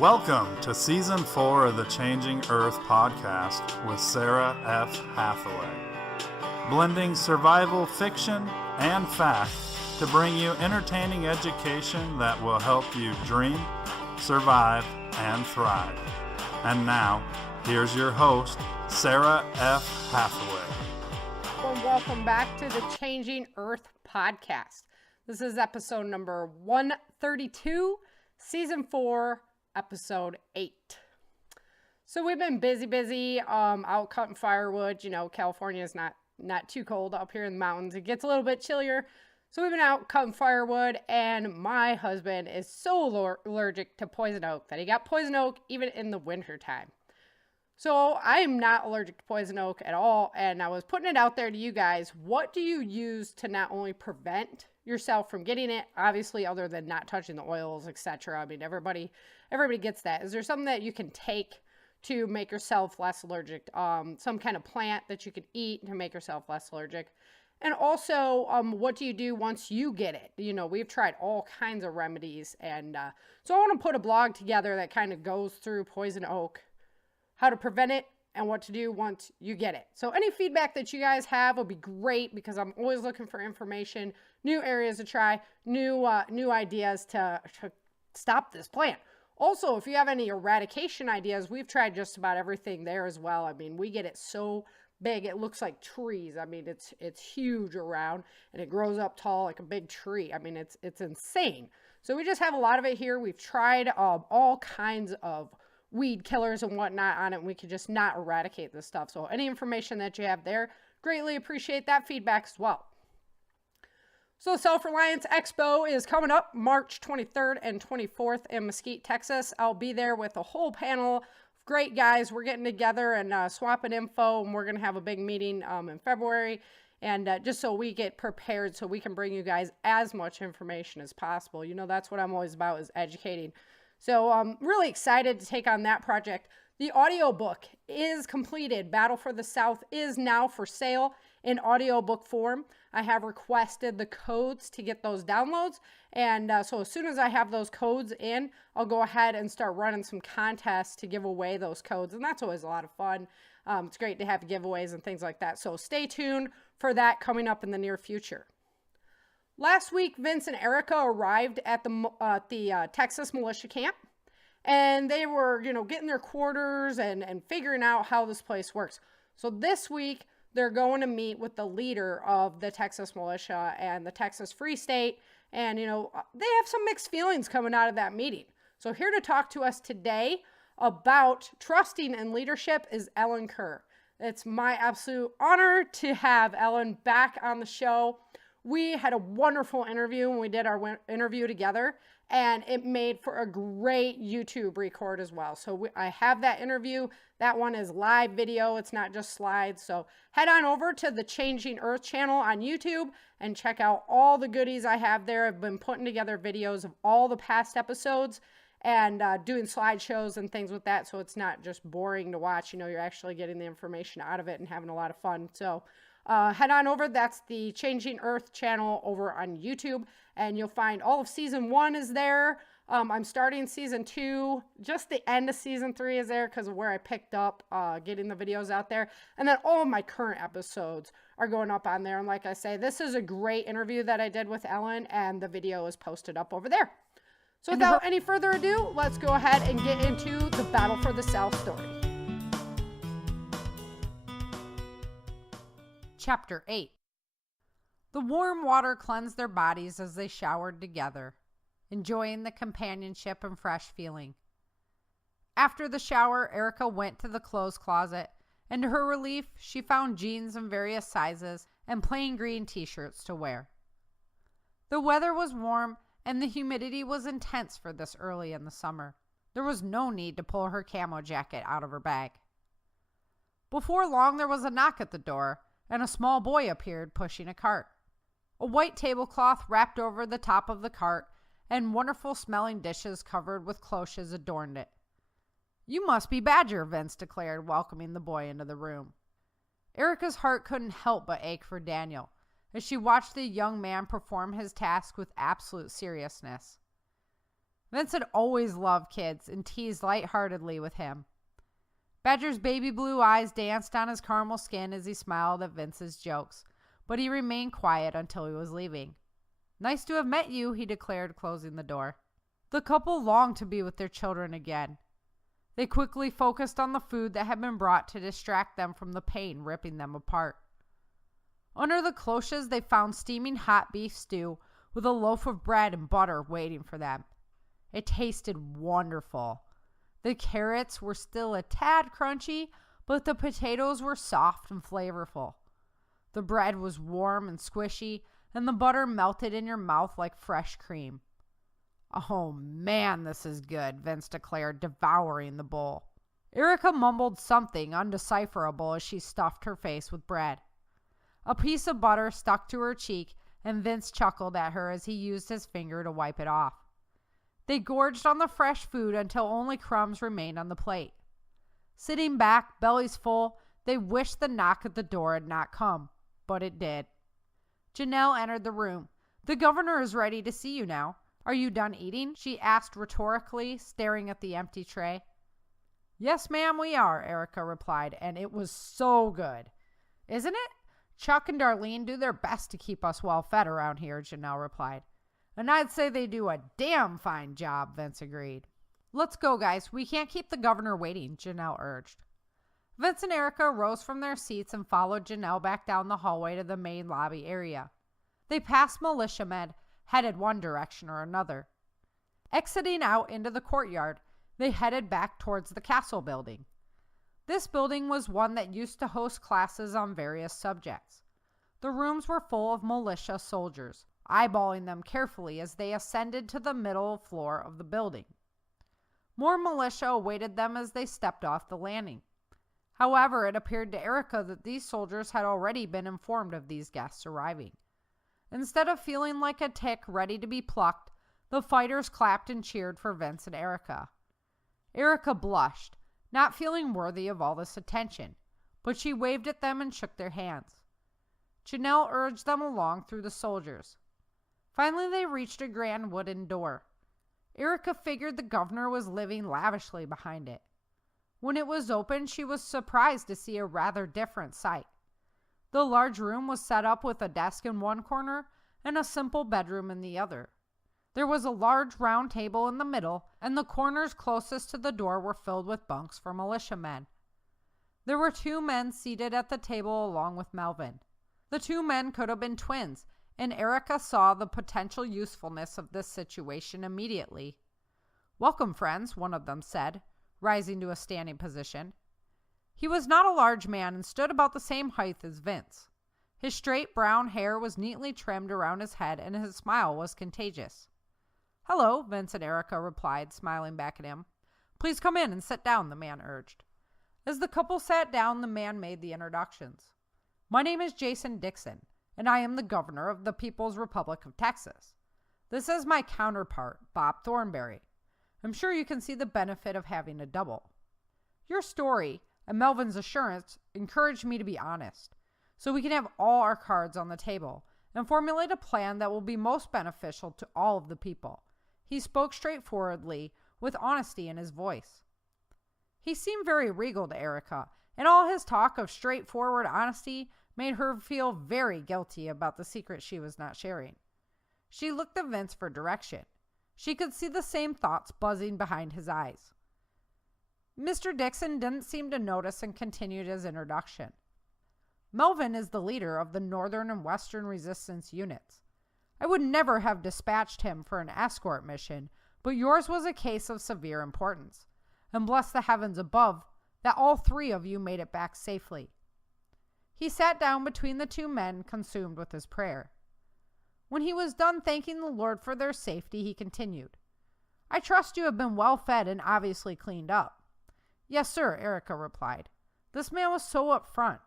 Welcome to Season 4 of the Changing Earth podcast with Sara F. Hathaway, blending survival fiction and fact to bring you entertaining education that will help you dream, survive, and thrive. And now, here's your host, Sara F. Hathaway. Well, welcome back to the Changing Earth podcast. This is episode number 132, Season 4, Episode 8. So we've been busy, out cutting firewood. You know, California is not too cold up here in the mountains. It gets a little bit chillier. So we've been out cutting firewood, and my husband is so allergic to poison oak that he got poison oak even in the wintertime. So I am not allergic to poison oak at all, and I was putting it out there to you guys. What do you use to not only prevent yourself from getting it, obviously, other than not touching the oils, etc.? I mean, everybody gets that. Is there something that you can take to make yourself less allergic? Some kind of plant that you can eat to make yourself less allergic? And also, what do you do once you get it? You know, we've tried all kinds of remedies, and so I want to put a blog together that kind of goes through poison oak, how to prevent it, and what to do once you get it. So any feedback that you guys have would be great, because I'm always looking for information, new areas to try, new ideas to stop this plant. Also, if you have any eradication ideas, we've tried just about everything there as well. I mean, we get it so big, it looks like trees. I mean, it's huge around, and it grows up tall like a big tree. I mean, it's insane. So we just have a lot of it here. We've tried all kinds of weed killers and whatnot on it, and we could just not eradicate this stuff. So any information that you have there, greatly appreciate that feedback as well. So Self-Reliance Expo is coming up March 23rd and 24th in Mesquite, Texas. I'll be there with a whole panel of great guys. We're getting together and swapping info, and we're going to have a big meeting in February, and just so we get prepared so we can bring you guys as much information as possible. You know, that's what I'm always about, is educating. So I'm really excited to take on that project. The audiobook is completed. Battle for the South is now for sale in audiobook form. I have requested the codes to get those downloads. And so as soon as I have those codes in, I'll go ahead and start running some contests to give away those codes. And that's always a lot of fun. It's great to have giveaways and things like that. So stay tuned for that coming up in the near future. Last week, Vince and Erica arrived at the Texas militia camp, and they were, getting their quarters and figuring out how this place works. So this week, they're going to meet with the leader of the Texas militia and the Texas Free State, and, they have some mixed feelings coming out of that meeting. So here to talk to us today about trusting in leadership is Ellen Kerr. It's my absolute honor to have Ellen back on the show. We had a wonderful interview when we did our interview together, and it made for a great YouTube record as well. So I have that interview. That one is live video. It's not just slides. So head on over to the Changing Earth channel on YouTube and check out all the goodies I have there. I've been putting together videos of all the past episodes and doing slideshows and things with that. So it's not just boring to watch. You're actually getting the information out of it and having a lot of fun. So head on over. That's the Changing Earth channel over on YouTube, and you'll find all of season 1 is there. I'm starting season 2. Just the end of season 3 is there because of where I picked up getting the videos out there. And then all of my current episodes are going up on there. And like I say, this is a great interview that I did with Ellen, and the video is posted up over there. So without any further ado, let's go ahead and get into the Battle for the South story. Chapter 8. The warm water cleansed their bodies as they showered together, enjoying the companionship and fresh feeling. After the shower, Erica went to the clothes closet, and to her relief, she found jeans in various sizes and plain green t-shirts to wear. The weather was warm, and the humidity was intense for this early in the summer. There was no need to pull her camo jacket out of her bag. Before long, there was a knock at the door, and a small boy appeared pushing a cart. A white tablecloth wrapped over the top of the cart, and wonderful smelling dishes covered with cloches adorned it. "You must be Badger," Vince declared, welcoming the boy into the room. Erica's heart couldn't help but ache for Daniel, as she watched the young man perform his task with absolute seriousness. Vince had always loved kids and teased lightheartedly with him. Badger's baby blue eyes danced on his caramel skin as he smiled at Vince's jokes, but he remained quiet until he was leaving. "Nice to have met you," he declared, closing the door. The couple longed to be with their children again. They quickly focused on the food that had been brought to distract them from the pain ripping them apart. Under the cloches, they found steaming hot beef stew with a loaf of bread and butter waiting for them. It tasted wonderful. The carrots were still a tad crunchy, but the potatoes were soft and flavorful. The bread was warm and squishy, and the butter melted in your mouth like fresh cream. "Oh man, this is good," Vince declared, devouring the bowl. Erica mumbled something undecipherable as she stuffed her face with bread. A piece of butter stuck to her cheek, and Vince chuckled at her as he used his finger to wipe it off. They gorged on the fresh food until only crumbs remained on the plate. Sitting back, bellies full, they wished the knock at the door had not come, but it did. Janelle entered the room. "The governor is ready to see you now. Are you done eating?" she asked rhetorically, staring at the empty tray. "Yes, ma'am, we are," Erica replied, "and it was so good." "Isn't it? Chuck and Darlene do their best to keep us well fed around here," Janelle replied. "And I'd say they do a damn fine job," Vince agreed. "Let's go, guys. We can't keep the governor waiting," Janelle urged. Vince and Erica rose from their seats and followed Janelle back down the hallway to the main lobby area. They passed militiamen, headed one direction or another. Exiting out into the courtyard, they headed back towards the castle building. This building was one that used to host classes on various subjects. The rooms were full of militia soldiers, eyeballing them carefully as they ascended to the middle floor of the building. More militia awaited them as they stepped off the landing. However, it appeared to Erica that these soldiers had already been informed of these guests arriving. Instead of feeling like a tick ready to be plucked, the fighters clapped and cheered for Vince and Erica. Erica blushed, not feeling worthy of all this attention, but she waved at them and shook their hands. Janelle urged them along through the soldiers. Finally, they reached a grand wooden door. Erica figured the governor was living lavishly behind it. When it was open, she was surprised to see a rather different sight. The large room was set up with a desk in one corner and a simple bedroom in the other. There was a large round table in the middle, and the corners closest to the door were filled with bunks for militiamen. There were 2 men seated at the table along with Melvin. The 2 men could have been twins, and Erica saw the potential usefulness of this situation immediately. "Welcome, friends," one of them said, rising to a standing position. He was not a large man and stood about the same height as Vince. His straight brown hair was neatly trimmed around his head, and his smile was contagious. "Hello," Vince and Erica replied, smiling back at him. "Please come in and sit down," the man urged. As the couple sat down, the man made the introductions. "My name is Jason Dixon, and I am the governor of the People's Republic of Texas. This is my counterpart, Bob Thornberry. I'm sure you can see the benefit of having a double. Your story and Melvin's assurance encouraged me to be honest, so we can have all our cards on the table and formulate a plan that will be most beneficial to all of the people." He spoke straightforwardly, with honesty in his voice. He seemed very regal to Erica, and all his talk of straightforward honesty made her feel very guilty about the secret she was not sharing. She looked at Vince for direction. She could see the same thoughts buzzing behind his eyes. Mr. Dixon didn't seem to notice and continued his introduction. "Melvin is the leader of the Northern and Western Resistance units. I would never have dispatched him for an escort mission, but yours was a case of severe importance, and bless the heavens above that all 3 of you made it back safely." He sat down between the 2 men, consumed with his prayer. When he was done thanking the Lord for their safety, he continued, "I trust you have been well fed and obviously cleaned up." "Yes, sir," Erica replied. This man was so upfront.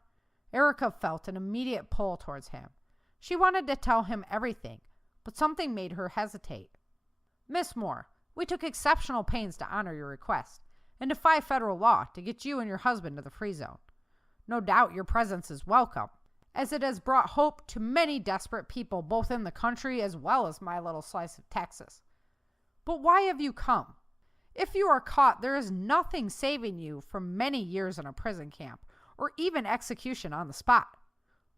Erica felt an immediate pull towards him. She wanted to tell him everything, but something made her hesitate. "Miss Moore, we took exceptional pains to honor your request and defy federal law to get you and your husband to the free zone. No doubt your presence is welcome, as it has brought hope to many desperate people both in the country as well as my little slice of Texas. But why have you come? If you are caught, there is nothing saving you from many years in a prison camp, or even execution on the spot.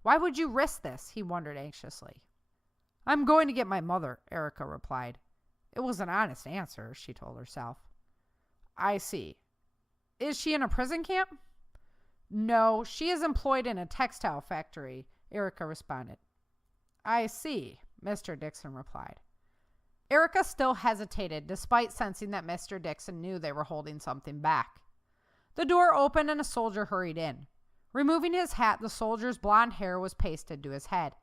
Why would you risk this? He wondered anxiously. I'm going to get my mother, Erica replied. It was an honest answer, she told herself. I see. Is she in a prison camp? No, she is employed in a textile factory, Erica responded. I see, Mr. Dixon replied. Erica still hesitated, despite sensing that Mr. Dixon knew they were holding something back. The door opened and a soldier hurried in. Removing his hat, the soldier's blonde hair was pasted to his head.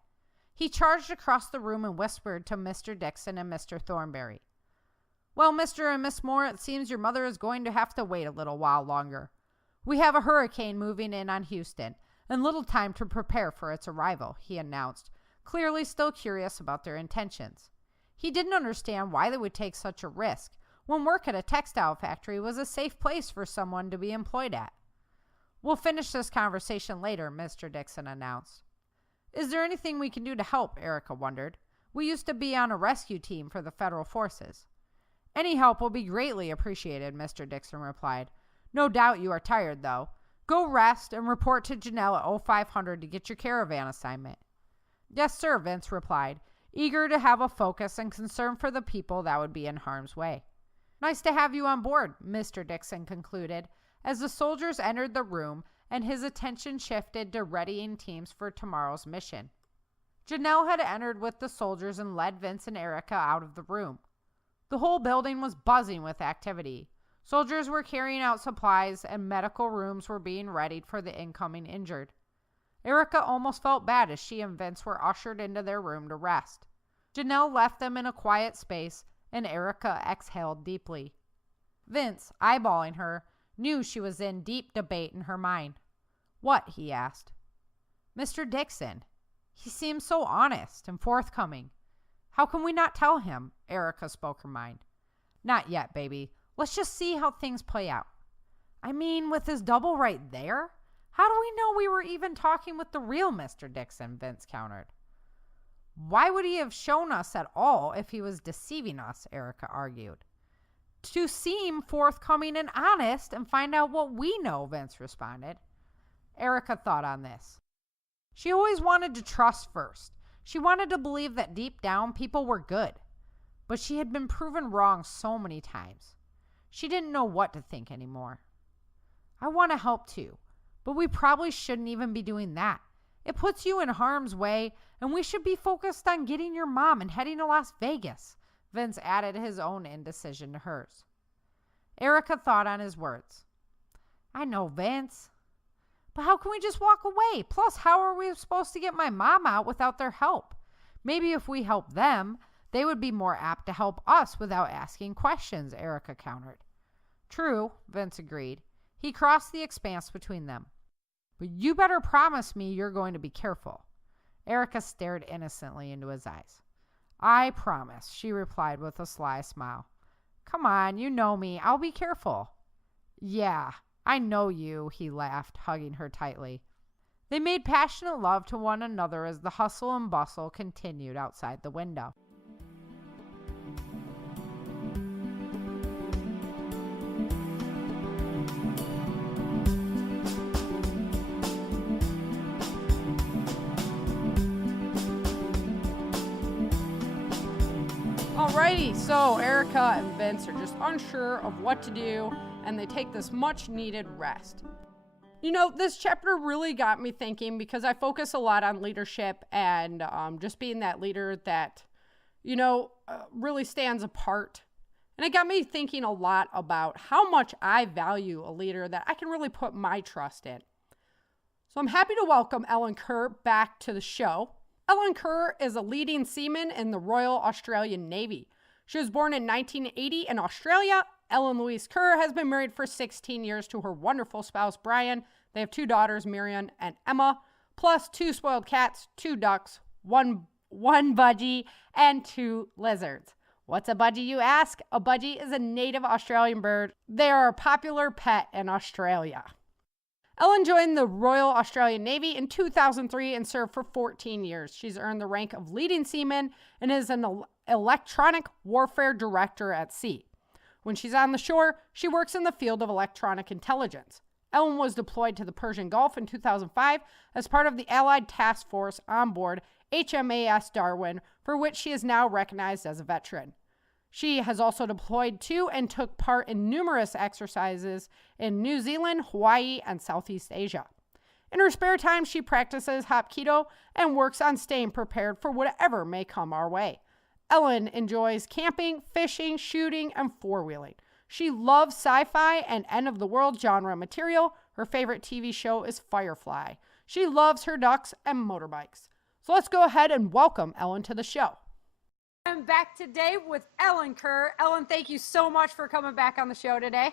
He charged across the room and whispered to Mr. Dixon and Mr. Thornberry. Well, Mr. and Miss Moore, it seems your mother is going to have to wait a little while longer. We have a hurricane moving in on Houston, and little time to prepare for its arrival, he announced, clearly still curious about their intentions. He didn't understand why they would take such a risk when work at a textile factory was a safe place for someone to be employed at. We'll finish this conversation later, Mr. Dixon announced. Is there anything we can do to help? Erica wondered. We used to be on a rescue team for the federal forces. Any help will be greatly appreciated, Mr. Dixon replied. No doubt you are tired, though. Go rest and report to Janelle at 0500 to get your caravan assignment. Yes, sir, Vince replied, eager to have a focus and concern for the people that would be in harm's way. Nice to have you on board, Mr. Dixon concluded, as the soldiers entered the room and his attention shifted to readying teams for tomorrow's mission. Janelle had entered with the soldiers and led Vince and Erica out of the room. The whole building was buzzing with activity. Soldiers were carrying out supplies and medical rooms were being readied for the incoming injured. Erica almost felt bad as she and Vince were ushered into their room to rest. Janelle left them in a quiet space and Erica exhaled deeply. Vince, eyeballing her, knew she was in deep debate in her mind. What? He asked. Mr. Dixon. He seems so honest and forthcoming. How can we not tell him? Erica spoke her mind. Not yet, baby. Let's just see how things play out. I mean, with his double right there? How do we know we were even talking with the real Mr. Dixon? Vince countered. Why would he have shown us at all if he was deceiving us? Erica argued. To seem forthcoming and honest and find out what we know, Vince responded. Erica thought on this. She always wanted to trust first. She wanted to believe that deep down people were good. But she had been proven wrong so many times. She didn't know what to think anymore. I want to help too, but we probably shouldn't even be doing that. It puts you in harm's way, and we should be focused on getting your mom and heading to Las Vegas. Vince added his own indecision to hers. Erica thought on his words. I know, Vince. But how can we just walk away? Plus, how are we supposed to get my mom out without their help? Maybe if we help them, they would be more apt to help us without asking questions, Erica countered. True, Vince agreed. He crossed the expanse between them. But you better promise me you're going to be careful. Erica stared innocently into his eyes. I promise, she replied with a sly smile. Come on, you know me. I'll be careful. Yeah, I know you, he laughed, hugging her tightly. They made passionate love to one another as the hustle and bustle continued outside the window. Alrighty, so Erica and Vince are just unsure of what to do, and they take this much needed rest. You know, this chapter really got me thinking because I focus a lot on leadership and just being that leader that, really stands apart. And it got me thinking a lot about how much I value a leader that I can really put my trust in. So I'm happy to welcome Ellen Kerr back to the show. Ellen Kerr is a leading seaman in the Royal Australian Navy. She was born in 1980 in Australia. Ellen Louise Kerr has been married for 16 years to her wonderful spouse, Brian. They have 2 daughters, Miriam and Emma, plus 2 spoiled cats, 2 ducks, one budgie, and 2 lizards. What's a budgie, you ask? A budgie is a native Australian bird. They are a popular pet in Australia. Ellen joined the Royal Australian Navy in 2003 and served for 14 years. She's earned the rank of leading seaman and is an electronic warfare director at sea. When she's on the shore, she works in the field of electronic intelligence. Ellen was deployed to the Persian Gulf in 2005 as part of the Allied task force on board HMAS Darwin, for which she is now recognized as a veteran. She has also deployed to and took part in numerous exercises in New Zealand, Hawaii, and Southeast Asia. In her spare time, she practices Hapkido and works on staying prepared for whatever may come our way. Ellen enjoys camping, fishing, shooting, and four-wheeling. She loves sci-fi and end-of-the-world genre material. Her favorite TV show is Firefly. She loves her ducks and motorbikes. So let's go ahead and welcome Ellen to the show. I'm back today with Ellen Kerr. Ellen, thank you so much for coming back on the show today.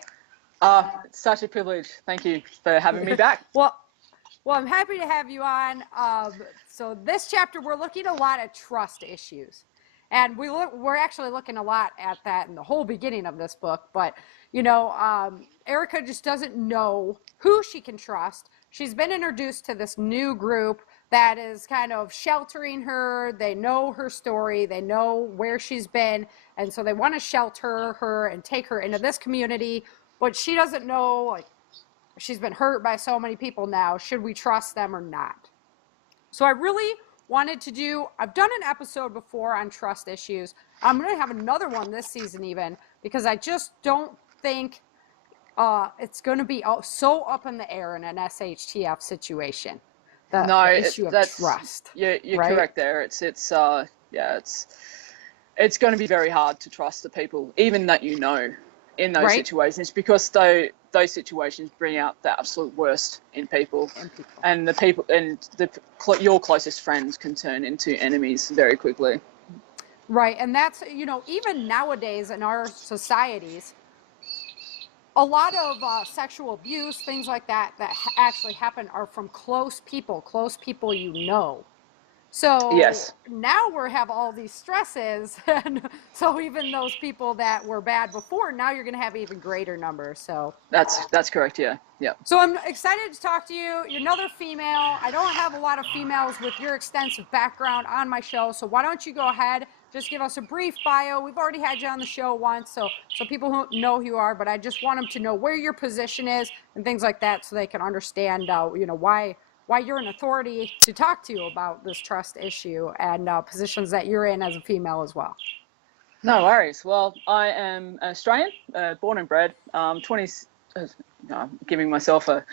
It's such a privilege. Thank you for having me back. Well, I'm happy to have you on. So this chapter, we're looking a lot at trust issues. And we're actually looking a lot at that in the whole beginning of this book. But, Erica just doesn't know who she can trust. She's been introduced to this new group that is kind of sheltering her. They know her story. They know where she's been. And so they want to shelter her and take her into this community. But she doesn't know, like, she's been hurt by so many people now. Should we trust them or not? So I really I've done an episode before on trust issues. I'm going to have another one this season even, because I just don't think it's going to be so up in the air in an SHTF situation. The issue of trust. You're right? correct there. It's going to be very hard to trust the people, even that in those situations, because those situations bring out the absolute worst in people, and your closest friends can turn into enemies very quickly. Right, and that's, even nowadays in our societies, a lot of sexual abuse, things like that actually happen are from close people you know. So yes. Now we have all these stresses, and so even those people that were bad before, now you're going to have even greater numbers. So that's correct. Yeah. So I'm excited to talk to you. You're another female. I don't have a lot of females with your extensive background on my show, so why don't you go ahead, just give us a brief bio. We've already had you on the show once, so people who know who you are, but I just want them to know where your position is and things like that, so they can understand, why you're an authority to talk to about this trust issue and positions that you're in as a female as well. No worries. Well, I am Australian, born and bred, 20, I'm giving myself a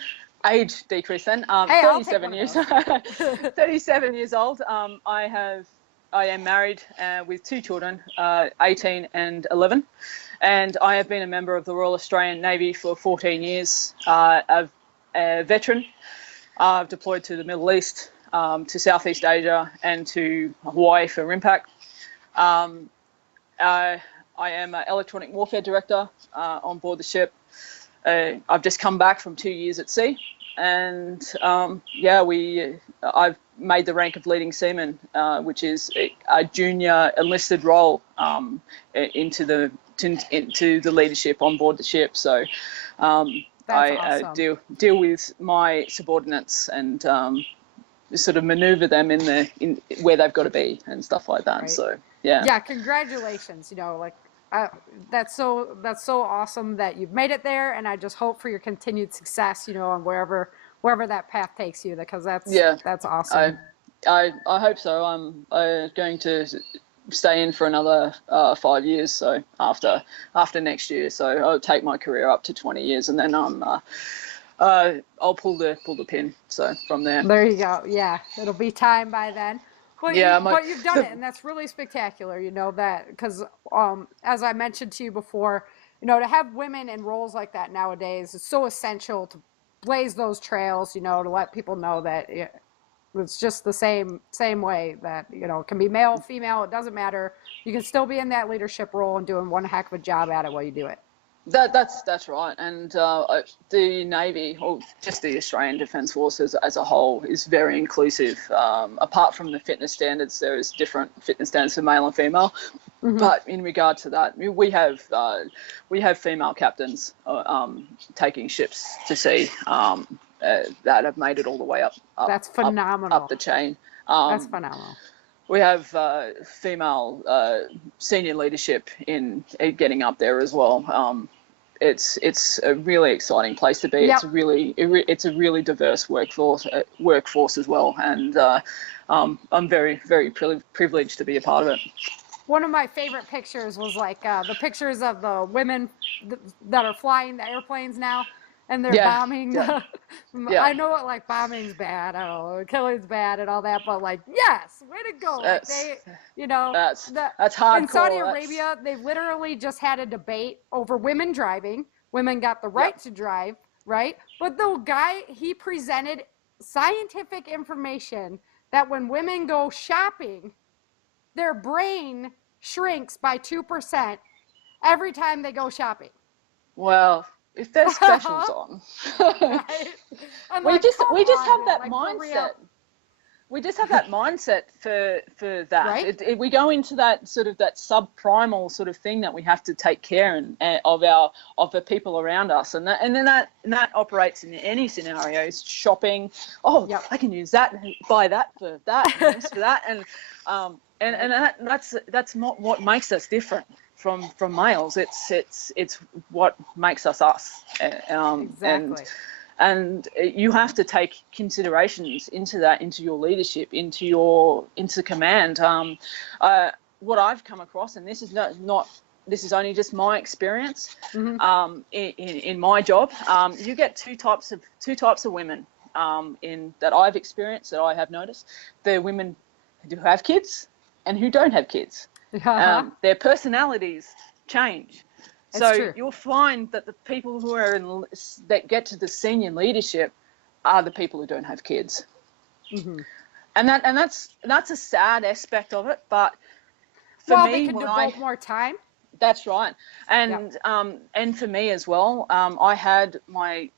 age decrease then, 37 years, 37 years old. I am married with two children, 18 and 11, and I have been a member of the Royal Australian Navy for 14 years, a veteran. I've deployed to the Middle East, to Southeast Asia, and to Hawaii for RIMPAC. I am an electronic warfare director on board the ship. I've just come back from 2 years at sea, and I've made the rank of leading seaman, which is a junior enlisted role into the leadership on board the ship. So. I awesome. deal with my subordinates and sort of maneuver them in where they've got to be and stuff like that. Right. So yeah, congratulations. That's so awesome that you've made it there, and I just hope for your continued success. On wherever that path takes you, because that's awesome. I hope so. I'm going to stay in for another 5 years, so after next year, so I'll take my career up to 20 years, and then I'll pull the pin, so from there you go. Yeah, it'll be time by then. But you've done it, and that's really spectacular, that, because as I mentioned to you before, to have women in roles like that nowadays is so essential to blaze those trails, to let people know that it's just the same way that, it can be male, female, it doesn't matter. You can still be in that leadership role and doing one heck of a job at it while you do it. That's right. And the Navy, or just the Australian Defence Forces as a whole, is very inclusive. Apart from the fitness standards, there is different fitness standards for male and female. Mm-hmm. But in regard to that, we have female captains taking ships to sea that have made it all the way up. That's phenomenal. Up the chain. That's phenomenal. we have female senior leadership in getting up there as well. It's a really exciting place to be. Yep. It's a really diverse workforce as well, and I'm very, very privileged to be a part of it. One of my favorite pictures was like the pictures of the women that are flying the airplanes now, and they're bombing. Yeah. I know it, like, bombing's bad, I don't know, killing's bad and all that, but like, yes, way to go. Like, they, that's hardcore. In Saudi Arabia, they've literally just had a debate over women driving. Women got the right to drive, right? But the guy, he presented scientific information that when women go shopping, their brain shrinks by 2% every time they go shopping. Well, if there's specials on, right? we just have that mindset. We just have that mindset for that. Right? We go into that sort of that subprimal sort of thing that we have to take care of the people around us, and then that operates in any scenarios. Shopping. Oh, I can use that and buy that for that and this for that, and that's not what makes us different from males. It's what makes us us. Exactly. And you have to take considerations into your leadership, into command. What I've come across, and this is this is only just my experience, in my job. You get two types of women that I've experienced, that I have noticed. They're women who have kids and who don't have kids. Their personalities change. So true. You'll find that the people who are that get to the senior leadership are the people who don't have kids, and that's a sad aspect of it. But for me, they can devote more time. That's right, and for me as well. I had my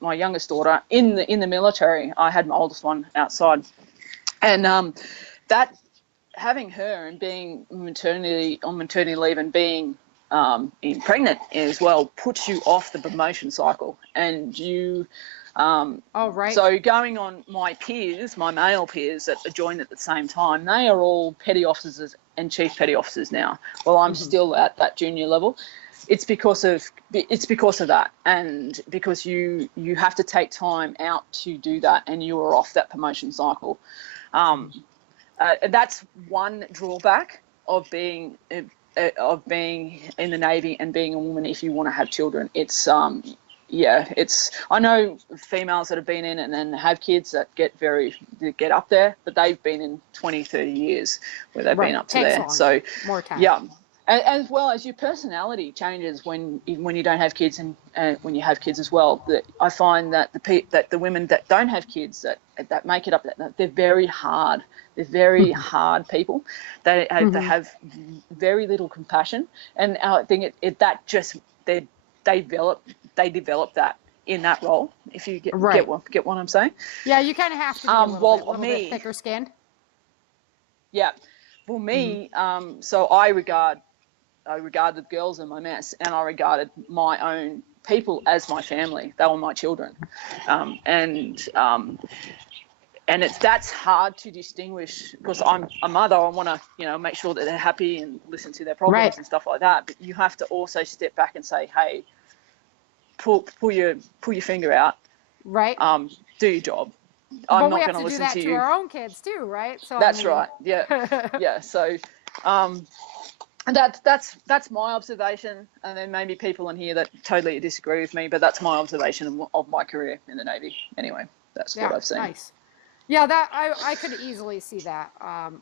youngest daughter in the military. I had my oldest one outside, and that having her and being on maternity leave and being pregnant as well puts you off the promotion cycle, and you so going on my male peers that joined at the same time, they are all petty officers and chief petty officers now. Well, I'm still at that junior level. It's because of that, and because you have to take time out to do that, and you are off that promotion cycle. That's one drawback of being in the Navy and being a woman if you want to have children. It's I know females that have been in and then have kids that get up there, but they've been in 20, 30 years where they've been up to there. So more time. Yeah. As well as your personality changes when you don't have kids and when you have kids as well. I find that the women that don't have kids that make it up, they're very hard. They're very hard people. They have very little compassion, and I think they develop that in that role. If you get what I'm saying. Yeah, you kind of have to be a little bit thicker skinned. Yeah. For me, so I regarded the girls in my mess, and I regarded my own people as my family. They were my children, and that's hard to distinguish because I'm a mother. I want to make sure that they're happy and listen to their problems and stuff like that. But you have to also step back and say, hey, pull your finger out, right? Do your job. I'm not going to listen to you. We have to do that to our own kids too, right? So that's right. Yeah, yeah. So, and that's my observation, and there may be people in here that totally disagree with me, but that's my observation of my career in the Navy. Anyway, that's what I've seen. Nice. Yeah, that I could easily see that.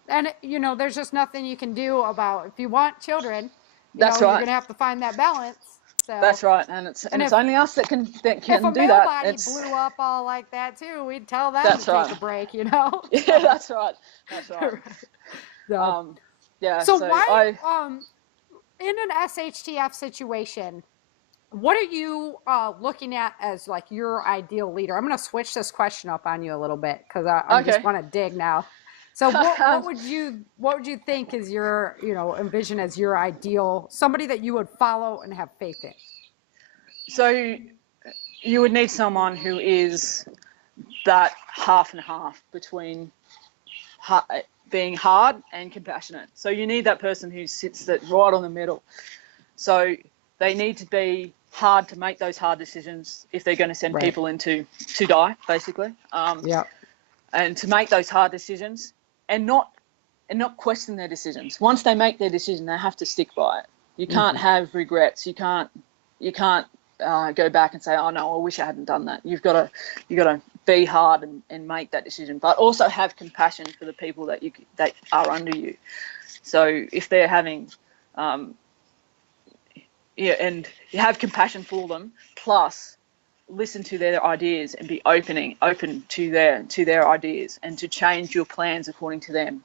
And there's just nothing you can do about if you want children. You're gonna have to find that balance. So, that's right, and it's only us that can do that. If a male body blew up all like that too, we'd tell them to take a break. Yeah, that's right. That's right. So why in an SHTF situation, what are you looking at as like your ideal leader? I'm going to switch this question up on you a little bit because I just want to dig now. So what would you think is your envision as your ideal, somebody that you would follow and have faith in? So you would need someone who is that half and half between being hard and compassionate. So you need that person who sits right on the middle. So they need to be hard to make those hard decisions if they're going to send people to die, basically. And to make those hard decisions and not question their decisions. Once they make their decision, they have to stick by it. You can't have regrets. You can't go back and say, oh no, I wish I hadn't done that. You've got to be hard and make that decision, but also have compassion for the people that are under you. So if they're having and you have compassion for them, plus listen to their ideas and be open to their ideas and to change your plans according to them.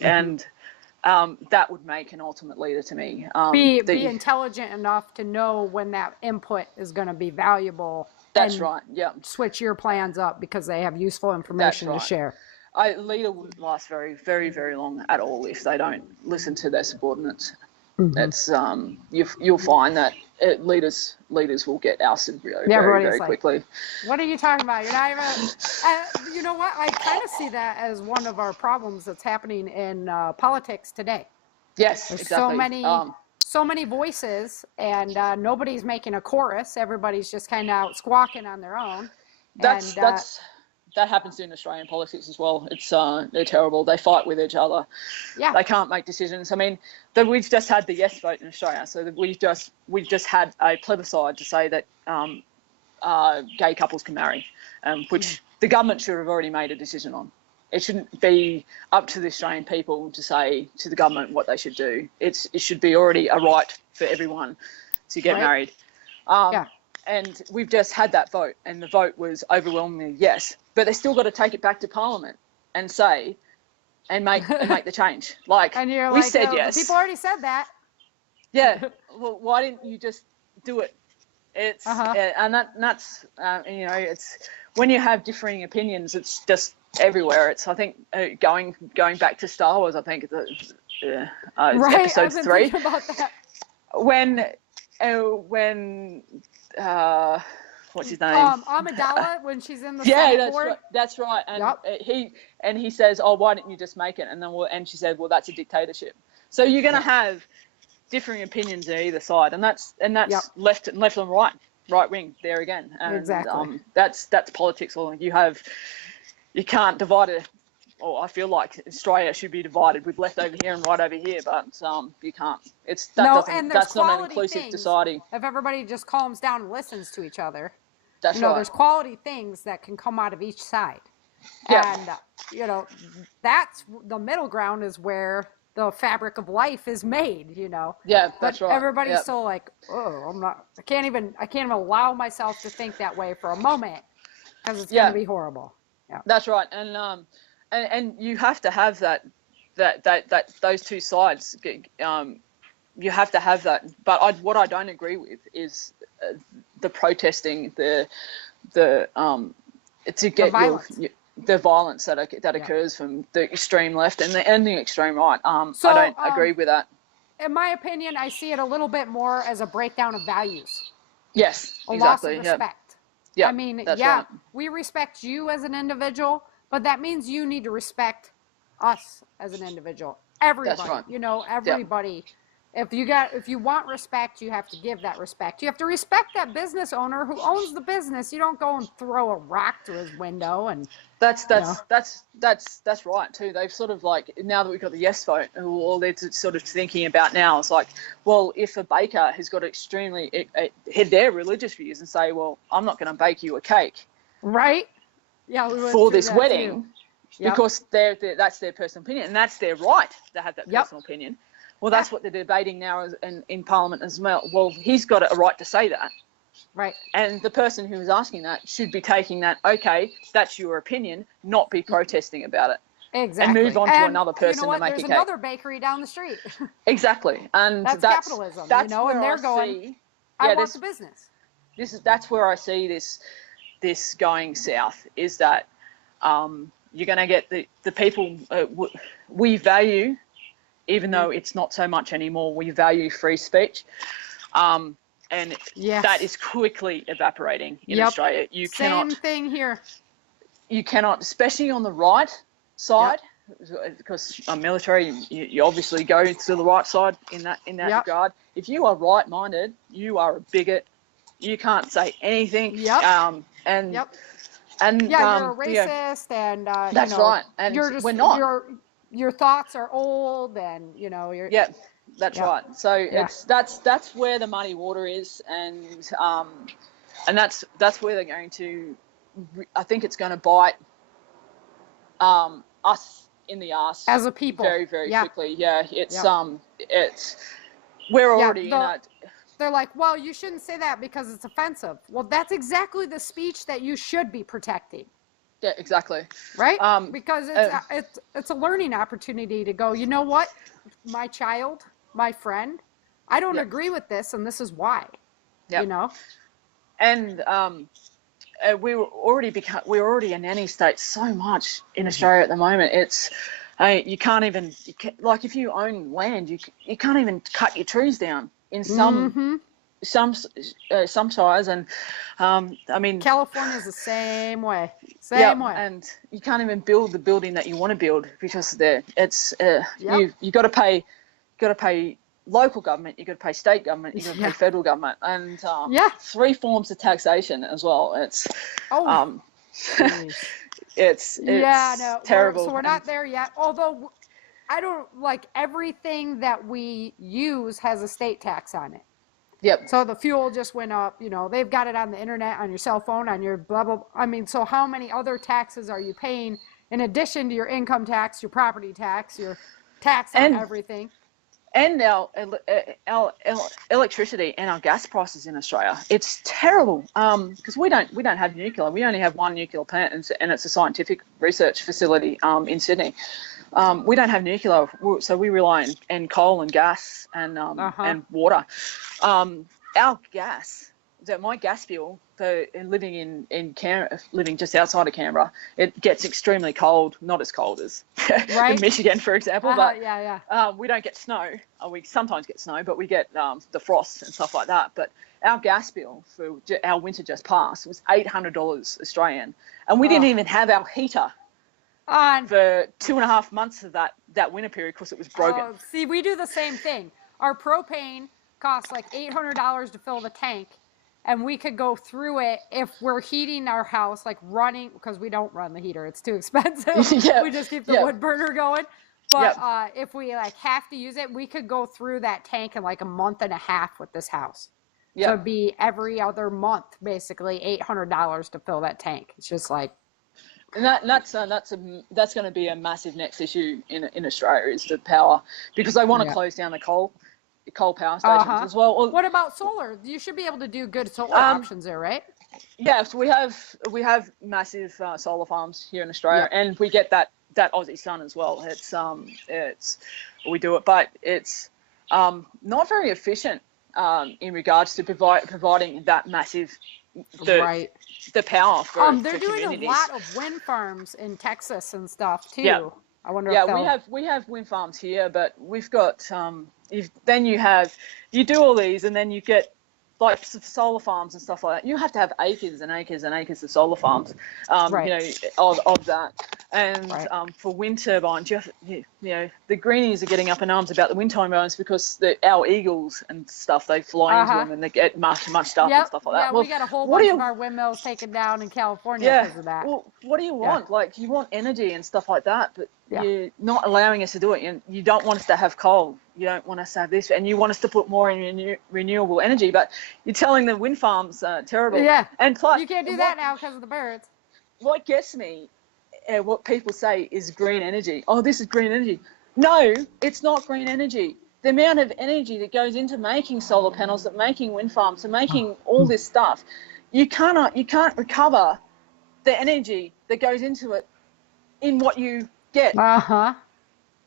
And that would make an ultimate leader to me. Be intelligent enough to know when that input is going to be valuable. That's right. Yeah. Switch your plans up because they have useful information to share. A leader wouldn't last very, very, very long at all if they don't listen to their subordinates. That's you'll find that leaders will get ousted very quickly. What are you talking about? You're not even. You know what? I kind of see that as one of our problems that's happening in politics today. Yes, There's exactly. So many voices, and nobody's making a chorus. Everybody's just kind of out squawking on their own. That happens in Australian politics as well. It's they're terrible. They fight with each other. Yeah. They can't make decisions. I mean, we've just had the yes vote in Australia. So we just had a plebiscite to say that gay couples can marry, which the government should have already made a decision on. It shouldn't be up to the Australian people to say to the government what they should do. It should be already a right for everyone to get married. And we've just had that vote, and the vote was overwhelmingly yes. But they still got to take it back to Parliament and say, and make the change. Like, and you're we said yes. People already said that. Yeah. Well, why didn't you just do it? It's and that's it's when you have differing opinions, it's just everywhere. It's I think going back to Star Wars. I think episode 3. About that. When what's his name? Amidala, when she's in the Senate that's right. And he says, "Oh, why didn't you just make it?" And she said, "Well, that's a dictatorship." So you're going to have differing opinions on either side, and that's left and right wing there again. And, exactly. That's politics. You can't divide it. Or I feel like Australia should be divided with left over here and right over here, but you can't. That's not an inclusive society. If everybody just calms down and listens to each other, that's right. There's quality things that can come out of each side. Yeah. And that's the middle ground is where the fabric of life is made. Yeah, that's right. Everybody's still like, oh, I can't even allow myself to think that way for a moment because it's going to be horrible. Yeah. That's right, and you have to have that those two sides. You have to have that. But what I don't agree with is the protesting, the violence that occurs from the extreme left and the extreme right. I don't agree with that. In my opinion, I see it a little bit more as a breakdown of values. Yes, exactly. A loss of respect. Yeah. I mean, right. We respect you as an individual. But that means you need to respect us as an individual. Everybody, that's right. Everybody. Yeah. If you want respect, you have to give that respect. You have to respect that business owner who owns the business. You don't go and throw a rock through his window and. That's right too. They've sort of like now that we've got the yes vote, all they're sort of thinking about now is like, well, if a baker has got extremely had their religious views and say, well, I'm not going to bake you a cake. Right. Yeah, for this wedding, because that's their personal opinion, and that's their right to have that personal opinion. Well, that's what they're debating now in Parliament as well. Well, he's got a right to say that. Right. And the person who is asking that should be taking that, okay, that's your opinion, not be protesting about it. Exactly. And move on to another person to make a cake. There's another bakery down the street. Exactly. And that's capitalism, and they're going, I want the business. That's where I see this going south, is that you're going to get the people we value, even though it's not so much anymore, we value free speech, and that is quickly evaporating in Australia. Same thing here. You cannot, especially on the right side, because I'm military, you obviously go to the right side in that Yep. regard. If you are right-minded, you are a bigot. You can't say anything. Yep. And Yep. and Yeah, you're a yeah, racist, and that's right. And you're just we're not. your thoughts are old, and you're. Yeah, that's Yep. right. So Yeah. that's where the muddy water is, and that's where they're going to. I think it's going to bite us in the ass As a people. very, very Yeah. quickly. Yeah, it's Yep. we're already in a. They're like, well, you shouldn't say that because it's offensive. Well, that's exactly the speech that you should be protecting. Yeah, exactly. Right? Because it's a learning opportunity to go, you know what? My child, my friend, I don't agree with this, and this is why. Yep. And we were already a nanny state so much in Australia at the moment. It's you can't even like if you own land, you can't even cut your trees down in some size, and I mean California's the same way. Same way. And you can't even build the building that you want to build because you got to pay local government, you got to pay state government, you got to pay federal government, and 3 forms of taxation as well. It's it's terrible. So we're not there yet. Although I don't like everything that we use has a state tax on it. Yep. So the fuel just went up. They've got it on the internet, on your cell phone, on your blah blah. I mean, so how many other taxes are you paying in addition to your income tax, your property tax, your tax on everything? And our electricity and our gas prices in Australia, it's terrible. Because we don't have nuclear. We only have one nuclear plant, and it's a scientific research facility in Sydney. We don't have nuclear, so we rely on coal and gas and water. Our gas, my gas bill for living in Canberra, living just outside of Canberra, it gets extremely cold. Not as cold as in Michigan, for example, but we don't get snow. We sometimes get snow, but we get the frost and stuff like that. But our gas bill for our winter just passed was $800 Australian, and we didn't even have our heater for 2.5 months of that winter period because it was broken. See, we do the same thing. Our propane costs like $800 to fill the tank, and we could go through it if we're heating our house, like running, because we don't run the heater. It's too expensive. We just keep the wood burner going. But if we like have to use it, we could go through that tank in like a month and a half with this house. So it'd be every other month, basically $800 to fill that tank. It's just like. And that's going to be a massive next issue in Australia is the power, because they want to close down the coal power stations as well. What about solar? You should be able to do good solar options there, right? Yeah, so we have massive solar farms here in Australia, and we get that Aussie sun as well. It's we do it, but it's not very efficient in regards to providing that massive the power for they're doing communities. A lot of wind farms in Texas and stuff too. Yeah. I wonder. We have wind farms here, but we've got you do all these, and then you get like solar farms and stuff like that. You have to have acres and acres and acres of solar farms, of that. And for wind turbines, the greenies are getting up in arms about the wind turbines because our eagles and stuff, they fly into them and they get much stuff and stuff like that. Yeah, we got a whole bunch of our windmills taken down in California because of that. Well, what do you want? Like, you want energy and stuff like that, but you're not allowing us to do it. You don't want us to have coal. You don't want us to have this, and you want us to put more in renewable energy, but you're telling the wind farms terrible. Yeah, and plus you can't do that now because of the birds. What gets me, what people say is green energy. Oh, this is green energy. No, it's not green energy. The amount of energy that goes into making solar panels, that making wind farms, to making all this stuff, you can't recover the energy that goes into it in what you get.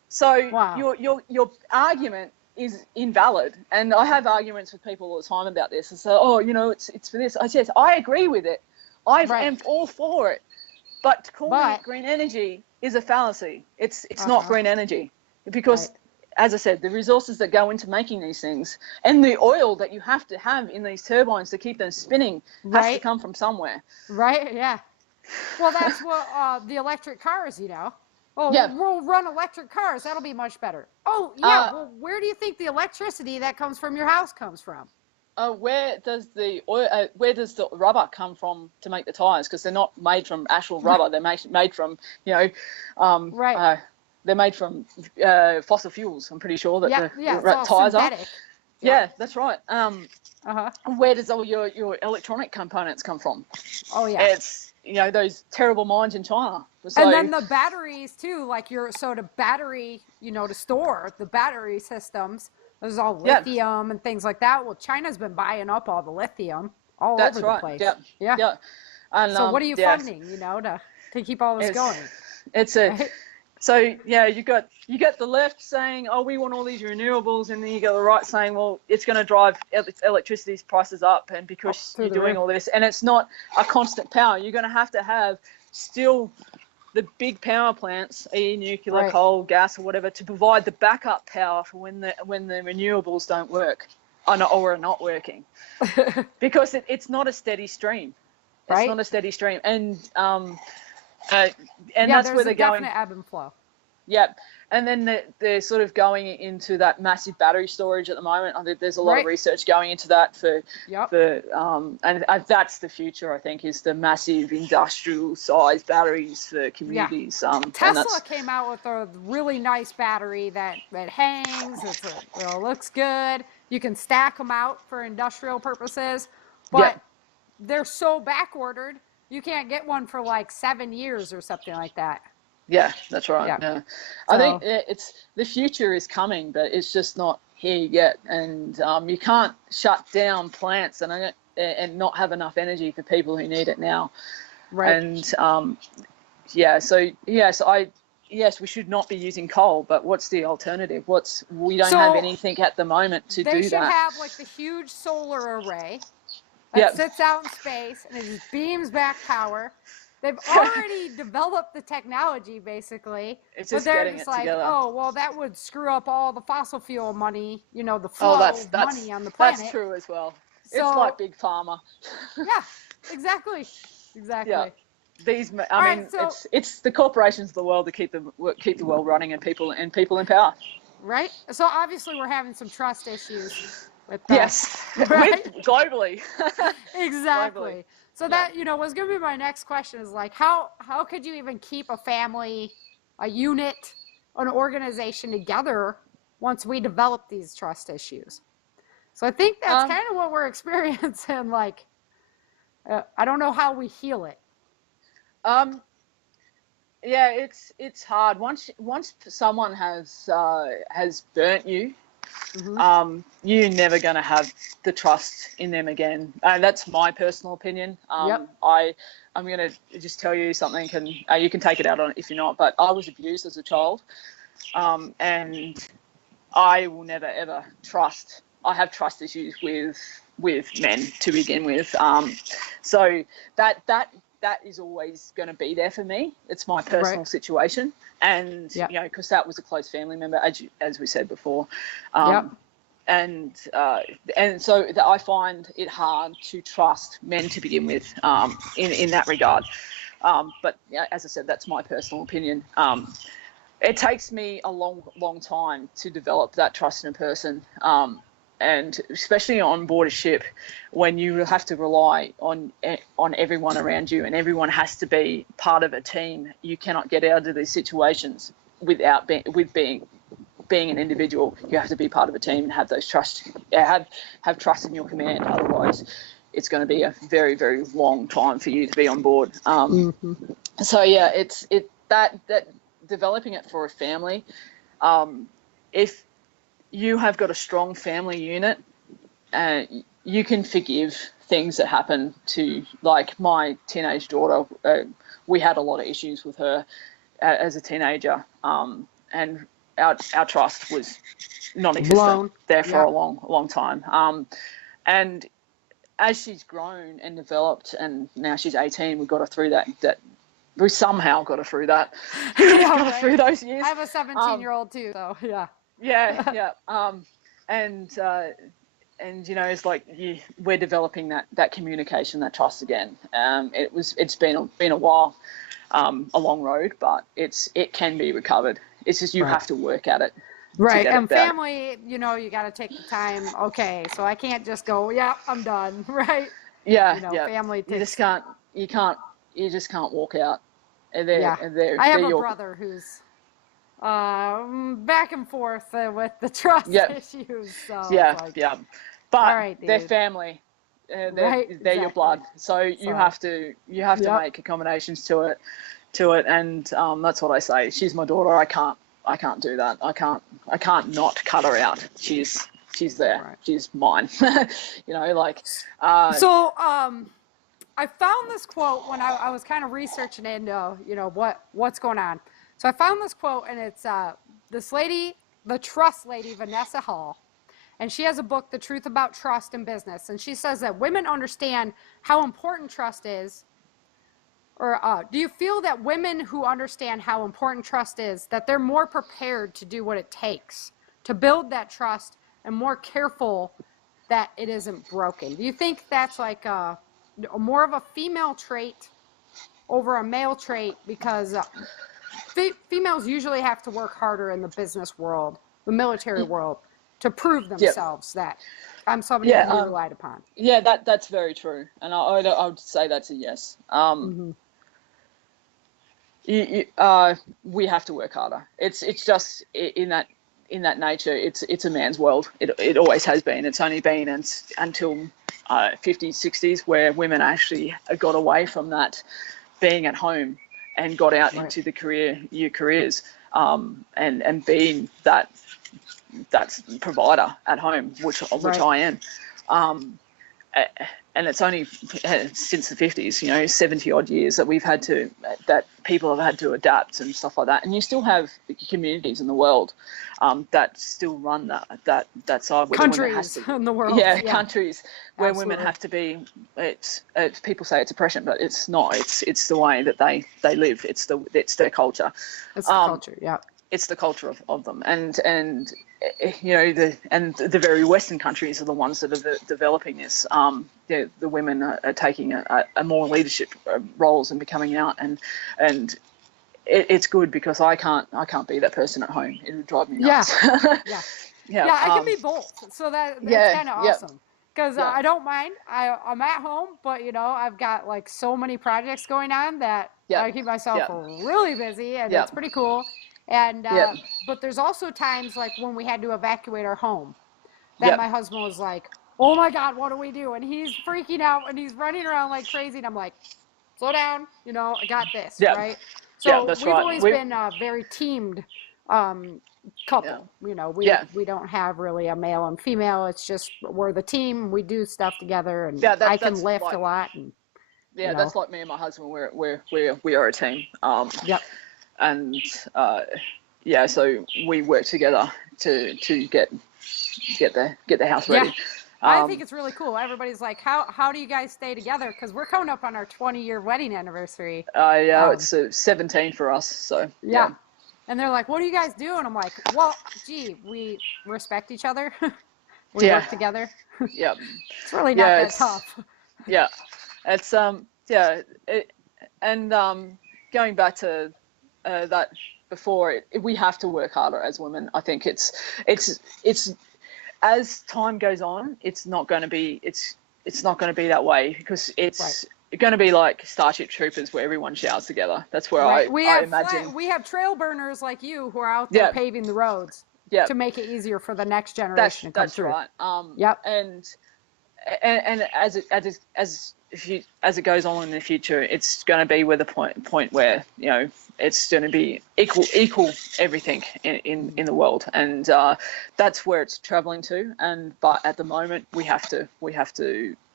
So your argument is invalid, and I have arguments with people all the time about this. And so, it's for this. I said, I agree with it. I am all for it, but calling it green energy is a fallacy. It's not green energy, because, as I said, the resources that go into making these things and the oil that you have to have in these turbines to keep them spinning has to come from somewhere. Right. Yeah. Well, that's what the electric cars, Oh, Yeah. we'll run electric cars. That'll be much better. Oh, yeah. Well, where do you think the electricity that comes from your house comes from? Where does the rubber come from to make the tires? Because they're not made from actual rubber. They're made from, Right. They're made from fossil fuels. I'm pretty sure that it's all tires synthetic. are. Yeah, that's right. Uh-huh. Where does all your electronic components come from? Oh, yeah. It's, those terrible mines in China. So, and then the batteries too, like the battery, to store the battery systems. There's all lithium and things like that. Well, China's been buying up all the lithium all over the place. Yeah. And, so what are you funding, to keep all this going? Right? So you got the left saying, oh, we want all these renewables, and then you got the right saying, well, it's going to drive electricity prices up, and because you're doing all this, and it's not a constant power. You're going to have still the big power plants, i.e. nuclear, coal, gas, or whatever, to provide the backup power for when the renewables don't work or are not working, because it's not a steady stream. It's not a steady stream, and that's where they're going. Definite ebb and flow. Yep. And then they're sort of going into that massive battery storage at the moment. I think there's a lot of research going into that and that's the future, I think, is the massive industrial size batteries for communities. Tesla came out with a really nice battery that hangs. It looks good. You can stack them out for industrial purposes, but they're so back ordered. You can't get one for like 7 years or something like that. Yeah, that's right. Yeah. I think it's the future is coming, but it's just not here yet. And you can't shut down plants and not have enough energy for people who need it now. Right. And yes, we should not be using coal, but what's the alternative? We don't have anything at the moment to do that. They should have like the huge solar array that sits out in space and it just beams back power. They've already developed the technology, basically. It's just but they're getting just it like, together. oh, well, that would screw up all the fossil fuel money, the flow of money on the planet. That's true as well. So, it's like Big Pharma. Yeah, exactly. Yeah. It's the corporations of the world that keep the world running and people in power. Right. So obviously we're having some trust issues with that. Yes. Right? Globally. Exactly. Globally. So that, was going to be my next question is like, how could you even keep a family, a unit, an organization together once we develop these trust issues? So I think that's kind of what we're experiencing. Like, I don't know how we heal it. Yeah, it's hard. Once someone has burnt you, you're never going to have the trust in them again. That's my personal opinion. I'm going to just tell you something, and you can take it out on it if you're not, but I was abused as a child, and I will never, ever trust. I have trust issues with men to begin with. So that is always going to be there for me. It's my personal situation, and because that was a close family member, as we said before, and so I find it hard to trust men to begin with, in that regard. But as I said, that's my personal opinion. It takes me a long time to develop that trust in a person. And especially on board a ship, when you have to rely on everyone around you and everyone has to be part of a team, you cannot get out of these situations without being an individual. You have to be part of a team and have those have trust in your command. Otherwise, it's going to be a very, very long time for you to be on board. So yeah, it's that developing it for a family. If you have got a strong family unit, you can forgive things that happen to, like my teenage daughter. We had a lot of issues with her as a teenager, and our trust was non-existent there for a long time. And as she's grown and developed, and now she's 18, we got her through that. We somehow got her through that. Got her through those years. I have a 17-year-old too, so yeah. Yeah. it's like we're developing that communication, that trust again. It's been a while, a long road, but it can be recovered. It's just you have to work at it. Right. And family, you got to take the time. Okay, so I can't just go, yeah, I'm done. Right. Yeah. Family takes. You just can't walk out. And I have a brother who's back and forth with the trust issues. So but they're family. They're your blood. So you have to make accommodations to it, and that's what I say. She's my daughter. I can't do that. I can't not cut her out. She's there. Right. She's mine. I found this quote when I was kind of researching into, what's going on. So I found this quote, and it's this lady, the trust lady, Vanessa Hall, and she has a book, The Truth About Trust in Business, and she says that women understand how important trust is, or do you feel that women who understand how important trust is, that they're more prepared to do what it takes to build that trust and more careful that it isn't broken? Do you think that's like more of a female trait over a male trait, because females usually have to work harder in the business world, the military world, to prove themselves that I'm somebody to be relied upon? Yeah, that's very true, and I would say that's a yes. We have to work harder. It's just in that nature. It's a man's world. It always has been. It's only been until 50s, 60s where women actually got away from that being at home and got out into the careers, and being that provider at home, which I am. And it's only since the 50s, 70 odd years that people have had to adapt and stuff like that. And you still have communities in the world that still run that side. Where countries in the world. Countries where women have to be. People say it's oppression, but it's not. It's the way that they live. It's their culture. It's the culture. Yeah. It's the culture of them, and the very Western countries are the ones that are developing this. The women are taking a more leadership roles and becoming out, and it's good, because I can't be that person at home. It would drive me nuts. Yeah. I can be both, so that's kind of awesome. Because I don't mind. I'm at home, but I've got like so many projects going on that I keep myself really busy, and it's pretty cool. And but there's also times like when we had to evacuate our home that my husband was like, oh my God, what do we do? And he's freaking out and he's running around like crazy, and I'm like, slow down, I got this, right? So we've always been a very teamed couple. We don't have really a male and female. It's just we're the team. We do stuff together, and I can lift a lot. And that's like me and my husband. We are a team. And so we work together to get the house ready. I think it's really cool. Everybody's like, how do you guys stay together? Because we're coming up on our 20-year wedding anniversary. It's 17 for us. So and they're like, what do you guys do? And I'm like, well, we respect each other. We work together. It's really not that tough. It's going back to that before, we have to work harder as women. I think it's as time goes on, it's not going to be that way, because it's going to be like Starship Troopers where everyone shouts together. That's where I imagine. We have trail burners like you who are out there paving the roads to make it easier for the next generation to come through. That's right. And as it goes on in the future, it's going to be with a point where it's going to be equal everything in the world, and that's where it's traveling to. But at the moment, we have to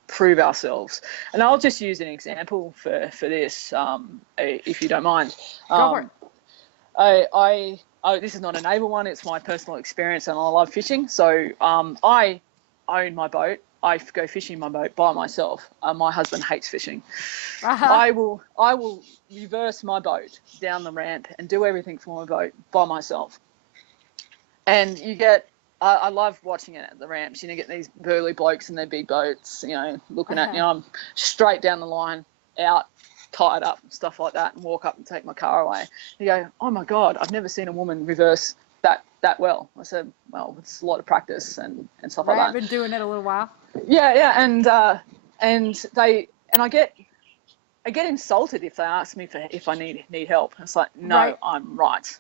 prove ourselves. And I'll just use an example for this, if you don't mind. Go for it. This is not a neighbour one. It's my personal experience, and I love fishing. So I own my boat. I go fishing my boat by myself. My husband hates fishing. I will reverse my boat down the ramp and do everything for my boat by myself. And you get I love watching it at the ramps. You get these burly blokes in their big boats, looking at, I'm straight down the line, out, tied up, stuff like that, and walk up and take my car away. You go, oh my God, I've never seen a woman reverse that well. I said, well, it's a lot of practice and stuff like that. I've been doing it a little while. Yeah, and I get insulted if they ask me if I need help. It's like, no, I'm right.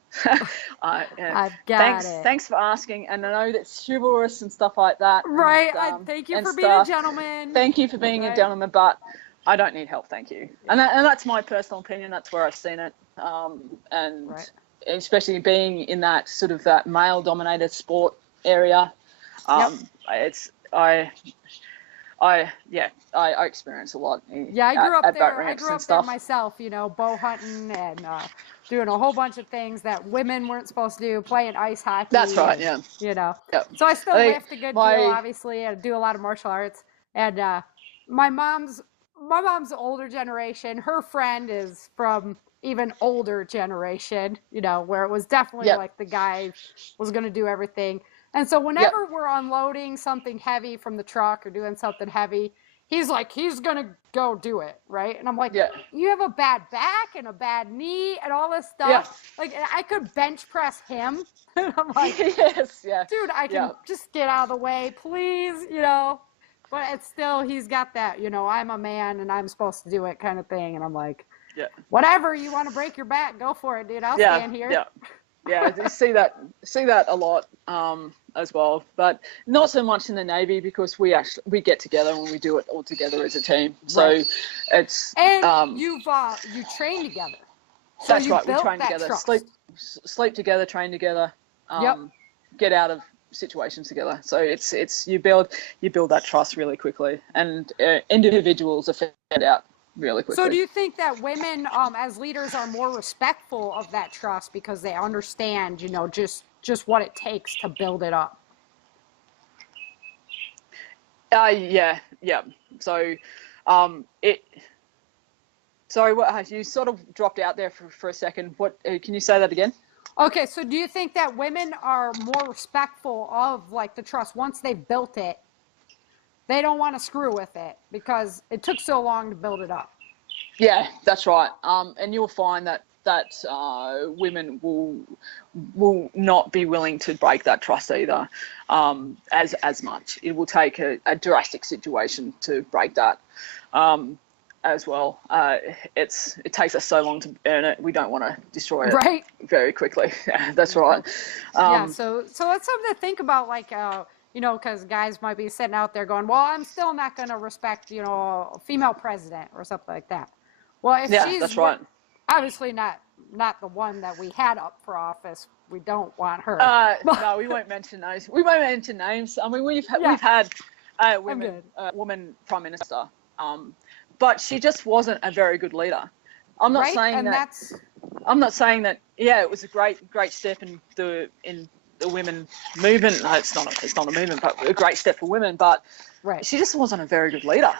I've got it. Thanks for asking, and I know that's chivalrous and stuff like that. Right. Thank you for being a gentleman. Thank you for being a gentleman, but I don't need help, thank you. And that's my personal opinion. That's where I've seen it, especially being in that sort of that male-dominated sport area. I experience a lot. I grew up there. I grew up there stuff. myself, bow hunting and doing a whole bunch of things that women weren't supposed to do, playing ice hockey. That's right, yeah. Yep. So I still lift a good deal, obviously. I do a lot of martial arts. And my mom's older generation, her friend is from even older generation, where it was definitely like the guy was going to do everything. And so whenever we're unloading something heavy from the truck or doing something heavy, he's like, he's going to go do it, right? And I'm like, you have a bad back and a bad knee and all this stuff. Yeah. Like, I could bench press him. And I'm like, dude, I can just get out of the way, please, But it's still, he's got that, I'm a man and I'm supposed to do it kind of thing. And I'm like, whatever, you want to break your back, go for it, dude. I'll stand here. Yeah, you see that a lot as well, but not so much in the Navy because we get together and we do it all together as a team. So it's you train together. So that's right. We train together, sleep together, train together, get out of situations together. So it's you build that trust really quickly, and individuals are found out really quickly. So do you think that women as leaders are more respectful of that trust because they understand, just what it takes to build it up? Yeah. So sorry, what you sort of dropped out there for a second. What can you say that again? Okay, so do you think that women are more respectful of like the trust once they've built it? They don't want to screw with it because it took so long to build it up. Yeah, that's right. And you'll find that women will not be willing to break that trust either, as much. It will take a drastic situation to break that, as well. It takes us so long to earn it. We don't want to destroy it very quickly. Yeah, that's right. So that's something to think about, like. Because guys might be sitting out there going, well, I'm still not going to respect, a female president or something like that. Well, if she's that's right. Obviously not the one that we had up for office, we don't want her. No, we won't mention those. We won't mention names. I mean, we've had a woman prime minister, but she just wasn't a very good leader. I'm not saying that. I'm not saying that. Yeah, it was a great step in the women movement. No, it's not a movement, but a great step for women. But she just wasn't a very good leader.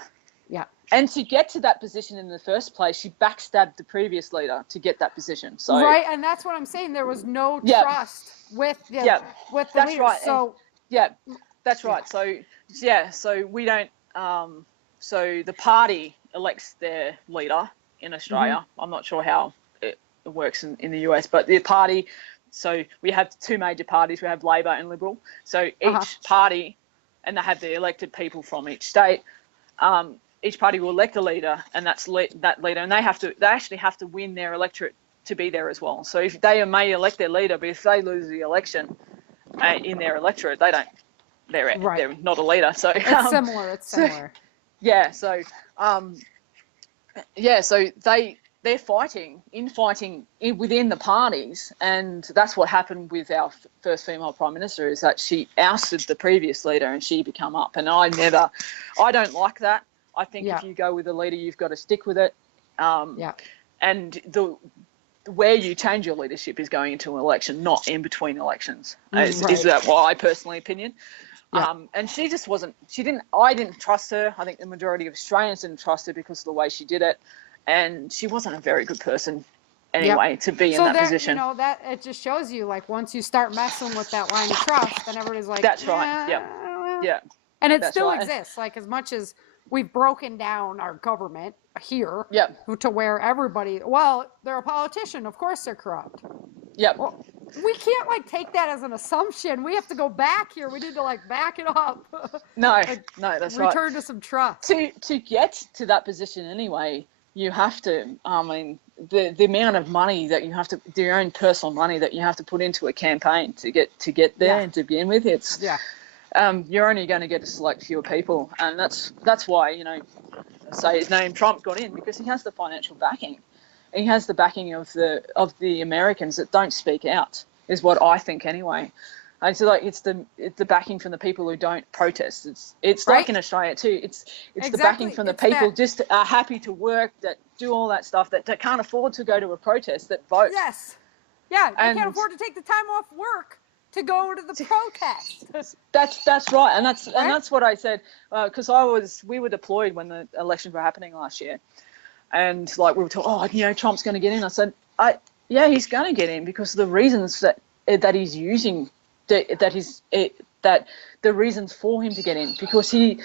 Yeah. And to get to that position in the first place, she backstabbed the previous leader to get that position. So and that's what I'm saying. There was no trust with the that's leader. Right. So that's right. So we don't. So the party elects their leader in Australia. Mm-hmm. I'm not sure how it works in the US, but the party. So we have two major parties. We have Labor and Liberal. So each party, and they have the elected people from each state. Each party will elect a leader, and that's that leader, and they actually have to win their electorate to be there as well. So if they may elect their leader, but if they lose the election in their electorate, they're not a leader. So it's similar. So they're fighting within the parties, and that's what happened with our first female prime minister, is that she ousted the previous leader and she became up. And I don't like that. I think if you go with a leader, you've got to stick with it. And where you change your leadership is going into an election, not in between elections. Is that my personal opinion? And she just wasn't. I didn't trust her. I think the majority of Australians didn't trust her because of the way she did it. And she wasn't a very good person anyway to be in that position. You know, that it just shows you, like, once you start messing with that line of trust, then everybody's like, that's right. Yeah. And it That's still right. exists. Like, as much as we've broken down our government here Yep. to where everybody, well, they're a politician, of course they're corrupt. Yep. Well, we can't, like, take that as an assumption. We have to go back here. We need to, like, back it up. No, like, that's right. return to some trust. To get to that position anyway, you have to, I mean, the amount of money that you have to, your own personal money that you have to put into a campaign to get there and to begin with, it's you're only going to get a select few people, and that's why, you know, say his name, Trump, got in, because he has the financial backing. He has the backing of the Americans that don't speak out, is what I think anyway. I feel like it's the backing from the people who don't protest. It's right? like in Australia too. It's exactly. the backing from the it's people that. just are happy to work, that do all that stuff, that can't afford to go to a protest, that vote. Yes. Yeah, they can't afford to take the time off work to go to the protest. That's right, and that's what I said, because we were deployed when the elections were happening last year, and like we were talking, oh, you know, Trump's going to get in. I said, yeah, he's going to get in because of the reasons that he's using. That the reasons for him to get in, because he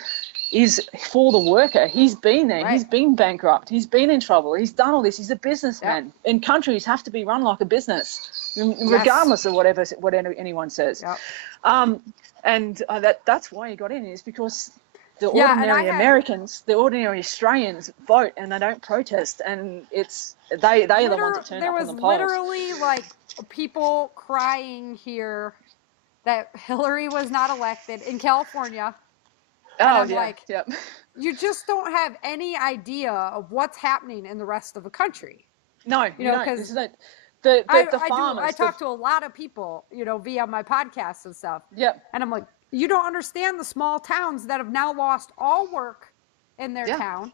is for the worker. He's been there. Right. He's been bankrupt. He's been in trouble. He's done all this. He's a businessman. Yep. And countries have to be run like a business, regardless of what anyone says. Yep. And that's why he got in, is because the ordinary Americans, the ordinary Australians vote and they don't protest, and they are the ones that turn up on the polls. There was literally like people crying here that Hillary was not elected in California. Oh, you just don't have any idea of what's happening in the rest of the country. No, you know, because the farmers. I talk to a lot of people, you know, via my podcasts and stuff. Yep. And I'm like, you don't understand the small towns that have now lost all work in their town.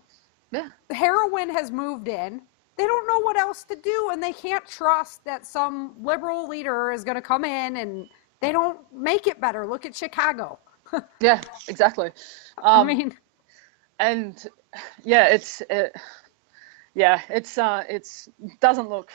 Yeah. The heroin has moved in. They don't know what else to do, and they can't trust that some liberal leader is going to come in, and they don't make it better. Look at Chicago. Yeah, exactly. I mean, and yeah, it doesn't look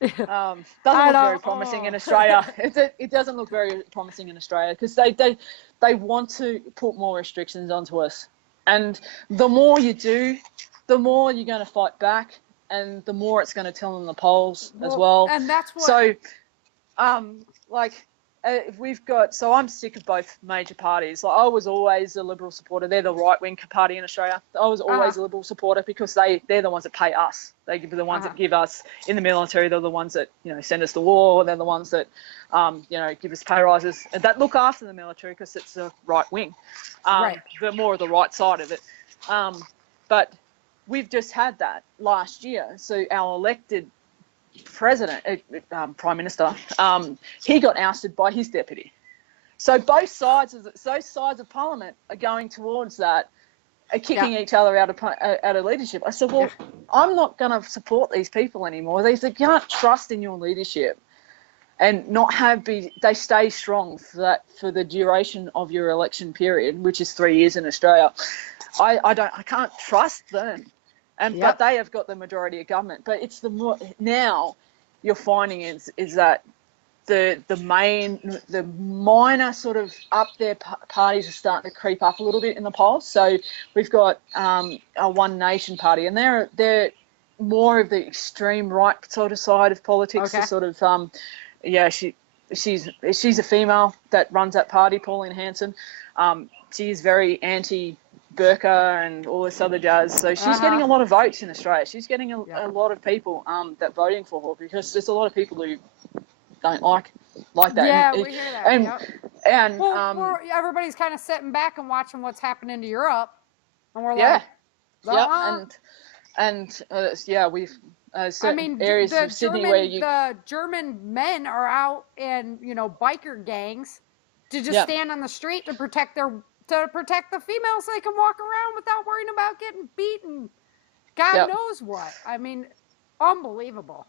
very promising in Australia. It doesn't look very promising in Australia, because they want to put more restrictions onto us, and the more you do, the more you're going to fight back, and the more it's going to tell in the polls as well. And that's what. So, so I'm sick of both major parties. Like, I was always a Liberal supporter. They're the right-wing party in Australia. I was always a Liberal supporter, because they're the ones that pay us. They're the ones that give us in the military. They're the ones that, you know, send us to war. They're the ones that, you know, give us pay rises, and that look after the military, because it's the right wing. The more of the right side of it. But we've just had that last year. So our elected president, prime minister, he got ousted by his deputy. So both sides of parliament are going towards that, kicking each other out of leadership. I said, well, I'm not going to support these people anymore. They can't trust in your leadership and not they stay strong for the duration of your election period, which is 3 years in Australia. I can't trust them. But they have got the majority of government. But it's now you're finding is that the minor sort of up there parties are starting to creep up a little bit in the polls. So we've got a One Nation party, and they're more of the extreme right sort of side of politics. Okay. Sort of she's a female that runs that party, Pauline Hanson. She is very anti burqa and all this other jazz. So she's getting a lot of votes in Australia. She's getting a lot of people that voting for her, because there's a lot of people who don't like that. Yeah, we hear that. And everybody's kind of sitting back and watching what's happening to Europe, and we're like, we've certain areas of Sydney where the German men are out in, you know, biker gangs to just stand on the street to protect the females, so they can walk around without worrying about getting beaten. God knows what. I mean, unbelievable.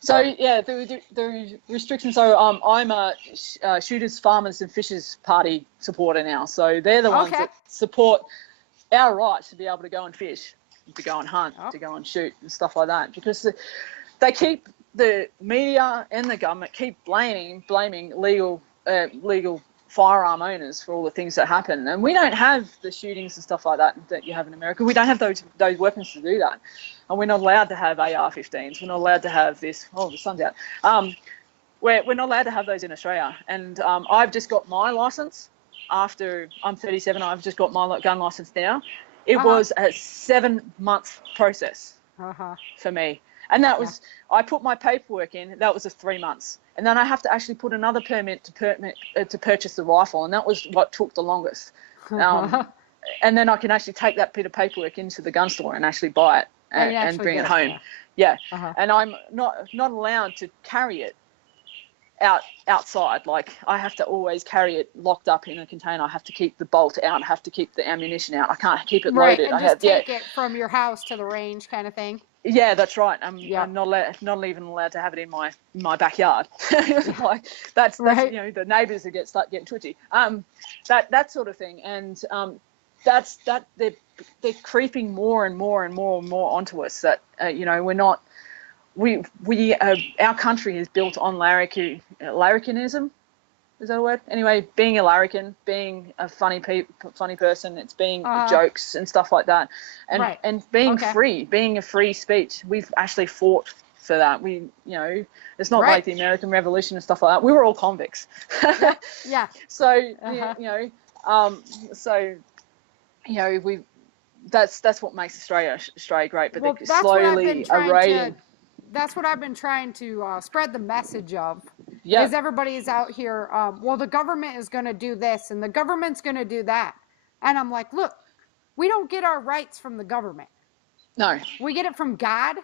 So the restrictions. So I'm a Shooters, Farmers and Fishers Party supporter now. So they're the ones that support our right to be able to go and fish. to go and hunt, to go and shoot and stuff like that, because the media and the government keep blaming legal firearm owners for all the things that happen, and we don't have the shootings and stuff like that you have in America. We don't have those weapons to do that, and we're not allowed to have AR-15s. We're not allowed to have this. Oh, the sun's out. We're not allowed to have those in Australia, and I've just got my license. After I'm 37, I've just got my gun license now. It was a 7-month process for me. And that was, I put my paperwork in, that was a 3 months. And then I have to actually put another permit to purchase the rifle. And that was what took the longest. And then I can actually take that bit of paperwork into the gun store and actually buy it and bring it home. Yeah. And I'm not allowed to carry it outside. Like, I have to always carry it locked up in a container. I have to keep the bolt out. I have to keep the ammunition out. I can't keep it loaded. And just take it from your house to the range kind of thing. Yeah, that's right. I'm not even allowed to have it in my backyard. Like that's you know, the neighbours start getting twitchy. That sort of thing, and they're creeping more and more and more and more onto us. That you know, we're not. Our country is built on larrikinism. Is that a word? Anyway, being a larrikin, being a funny person, it's being jokes and stuff like that, and being free, being a free speech. We've actually fought for that. It's not like the American Revolution and stuff like that. We were all convicts. So that's what makes Australia great. But they're slowly eroding. That's what I've been trying to spread the message of. Is everybody is out here, well, the government is going to do this and the government's going to do that. And I'm like, look, we don't get our rights from the government. No. We get it from God,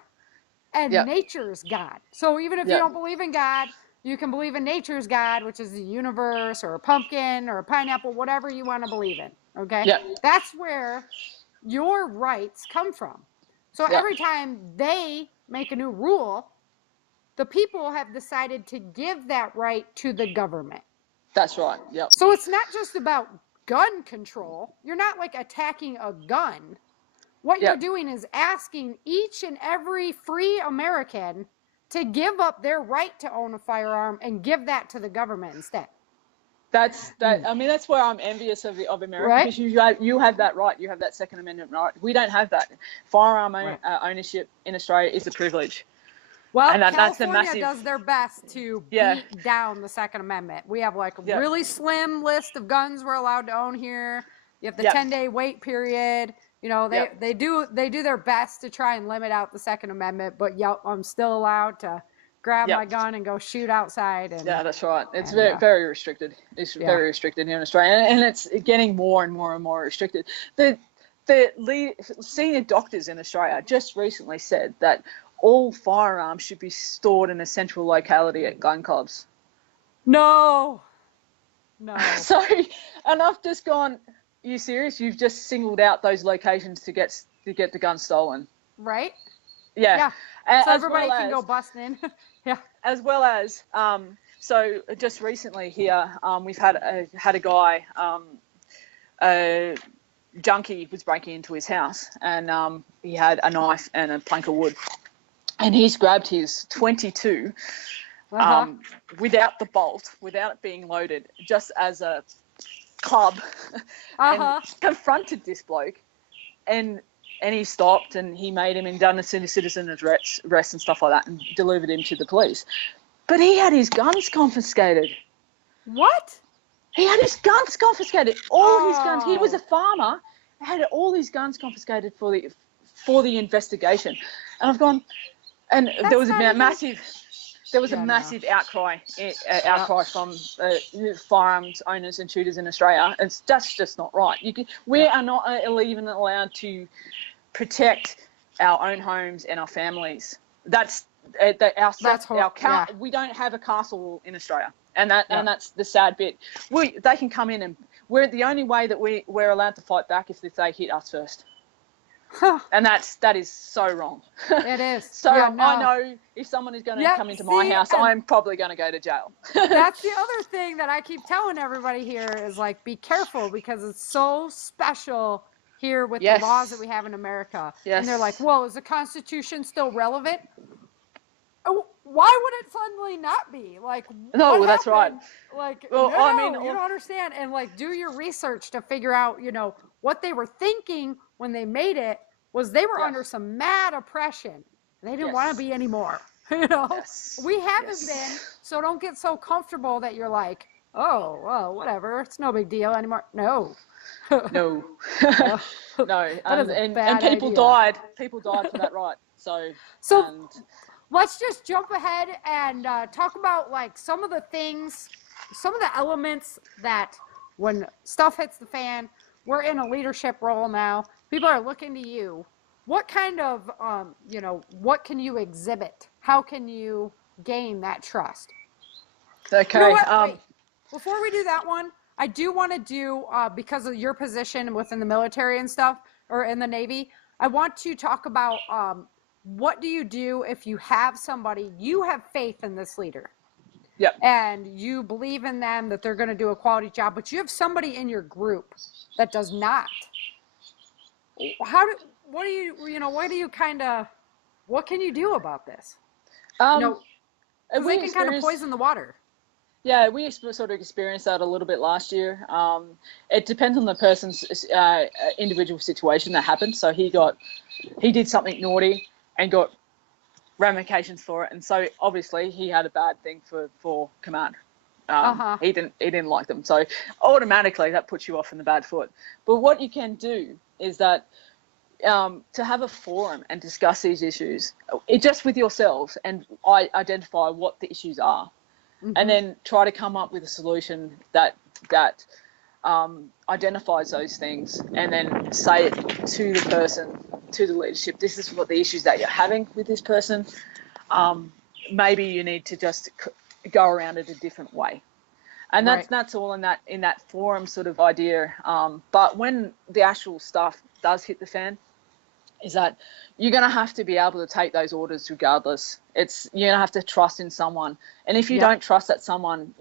and nature's God. So even if you don't believe in God, you can believe in nature's God, which is the universe or a pumpkin or a pineapple, whatever you want to believe in. Okay? That's where your rights come from. So every time they make a new rule, the people have decided to give that right to the government. That's right. Yep. So it's not just about gun control. You're not like attacking a gun. What you're doing is asking each and every free American to give up their right to own a firearm and give that to the government instead. I mean, that's where I'm envious of America, because you have that right. You have that Second Amendment right. We don't have that. Firearm ownership in Australia is a privilege. Well, and California does their best to beat down the Second Amendment. We have like a really slim list of guns we're allowed to own here. You have the 10-day wait period. You know, they do their best to try and limit out the Second Amendment, but I'm still allowed to grab my gun and go shoot outside. And, that's right. It's very restricted. It's very restricted here in Australia, and it's getting more and more and more restricted. The senior doctors in Australia just recently said that all firearms should be stored in a central locality at gun clubs. No. So, and I've just gone, are you serious? You've just singled out those locations to get the gun stolen. Right? Yeah. So everybody can go bust in. As well as, so just recently here, we've had a guy, a junkie was breaking into his house, and he had a knife and a plank of wood. And he's grabbed his .22 without the bolt, without it being loaded, just as a club, and confronted this bloke. And he stopped, and he made him and done a citizen arrest and stuff like that, and delivered him to the police. But he had his guns confiscated. What? He had his guns confiscated. All his guns. He was a farmer. Had all his guns confiscated for the investigation. And I've gone. And there was a massive outcry from firearms owners and shooters in Australia. That's just not right. We are not even allowed to protect our own homes and our families. We don't have a castle in Australia, and that's the sad bit. They can come in, and we're the only way that we're allowed to fight back if they hit us first. And that is so wrong. It is. So I know if someone is going to come into my house, I'm probably going to go to jail. That's the other thing that I keep telling everybody here is, like, be careful, because it's so special here with Yes. the laws that we have in America. Yes. And they're like, whoa, is the Constitution still relevant? Oh, why would it suddenly not be? Like, No, what that's right. happened? Like, Well, no, I mean, you don't understand. And like, do your research to figure out, you know, what they were thinking when they made it was they were Yes. under some mad oppression. They didn't want to Yes. be anymore. You know, Yes. we haven't Yes. been. So don't get so comfortable that you're like, oh, well, whatever. It's no big deal anymore. No. No. Oh, No. that is a And bad people idea. died. People died for that right. So. And, Let's just jump ahead and talk about like some of the things, some of the elements that when stuff hits the fan, we're in a leadership role now. People are looking to you. What kind of, you know, what can you exhibit? How can you gain that trust? okay. You know what? Wait. Before we do that one, I do want to do, because of your position within the military and stuff, or in the Navy, I want to talk about what do you do if you have somebody, you have faith in this leader. Yep. And you believe in them, that they're going to do a quality job, but you have somebody in your group that does not. What can you do about this? You know, 'cause they can kind of poison the water. Yeah, we sort of experienced that a little bit last year. It depends on the person's individual situation that happened. So he did something naughty and got ramifications for it, and so obviously he had a bad thing for command. He didn't like them, so automatically that puts you off in the bad foot. But what you can do is that to have a forum and discuss these issues, just with yourselves, and identify what the issues are. Mm-hmm. And then try to come up with a solution that identifies those things, and then say it to the person, to the leadership. This is what the issues that you're having with this person. Maybe you need to just go around it a different way, and that's all in that forum sort of idea. But when the actual stuff does hit the fan, is that you're going to have to be able to take those orders regardless. You're going to have to trust in someone. And if you don't trust that someone,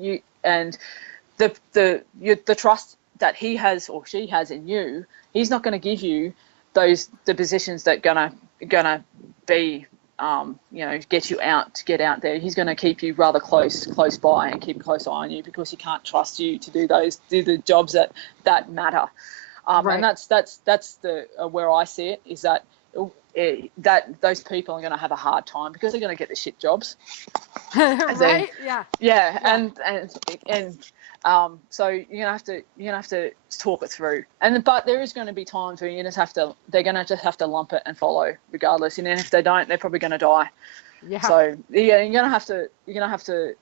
the trust that he has or she has in you, he's not going to give you the positions that gonna be, get you out to get out there. He's going to keep you rather close by and keep a close eye on you, because he can't trust you to do the jobs that matter. And that's the where I see it, is that those people are going to have a hard time, because they're going to get the shit jobs. Right? Yeah. So you're gonna have to talk it through. But there is going to be times where they're going to just have to lump it and follow regardless. And if they don't, they're probably going to die. Yeah. So yeah, you're going to have to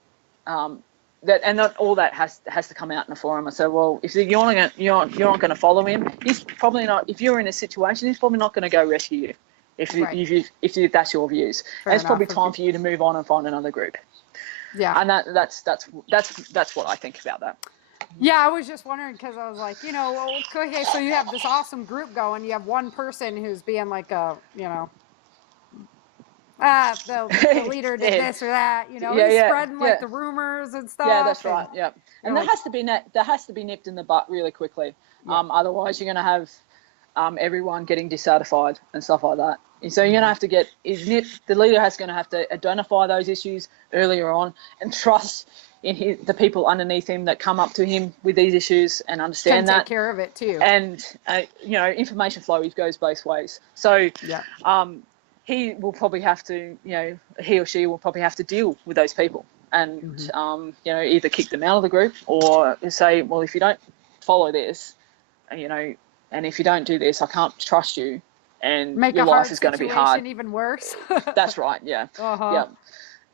that, and not all that has to come out in a forum. I said, well, if you're not going to follow him, he's probably not. If you're in a situation, he's probably not going to go rescue you. If that's your views, it's probably time for you to move on and find another group. Yeah, and that's what I think about that. Yeah, I was just wondering, because I was like, okay, so you have this awesome group going, you have one person who's being like a, the leader did this or that, he's spreading like the rumors and stuff. Yeah, that's right. Yeah, and that has to be nipped in the butt really quickly. Yeah. Otherwise, you're going to have everyone getting dissatisfied and stuff like that. And so you're going to have to the leader going to have to identify those issues earlier on, and trust in the people underneath him that come up to him with these issues and understand take care of it too. And information flow goes both ways. So he will probably have to, he or she will probably have to deal with those people, and either kick them out of the group, or say, well, if you don't follow this, and if you don't do this, I can't trust you, and your life is going to be hard. Even worse. That's right. Yeah. Uh-huh. Yeah.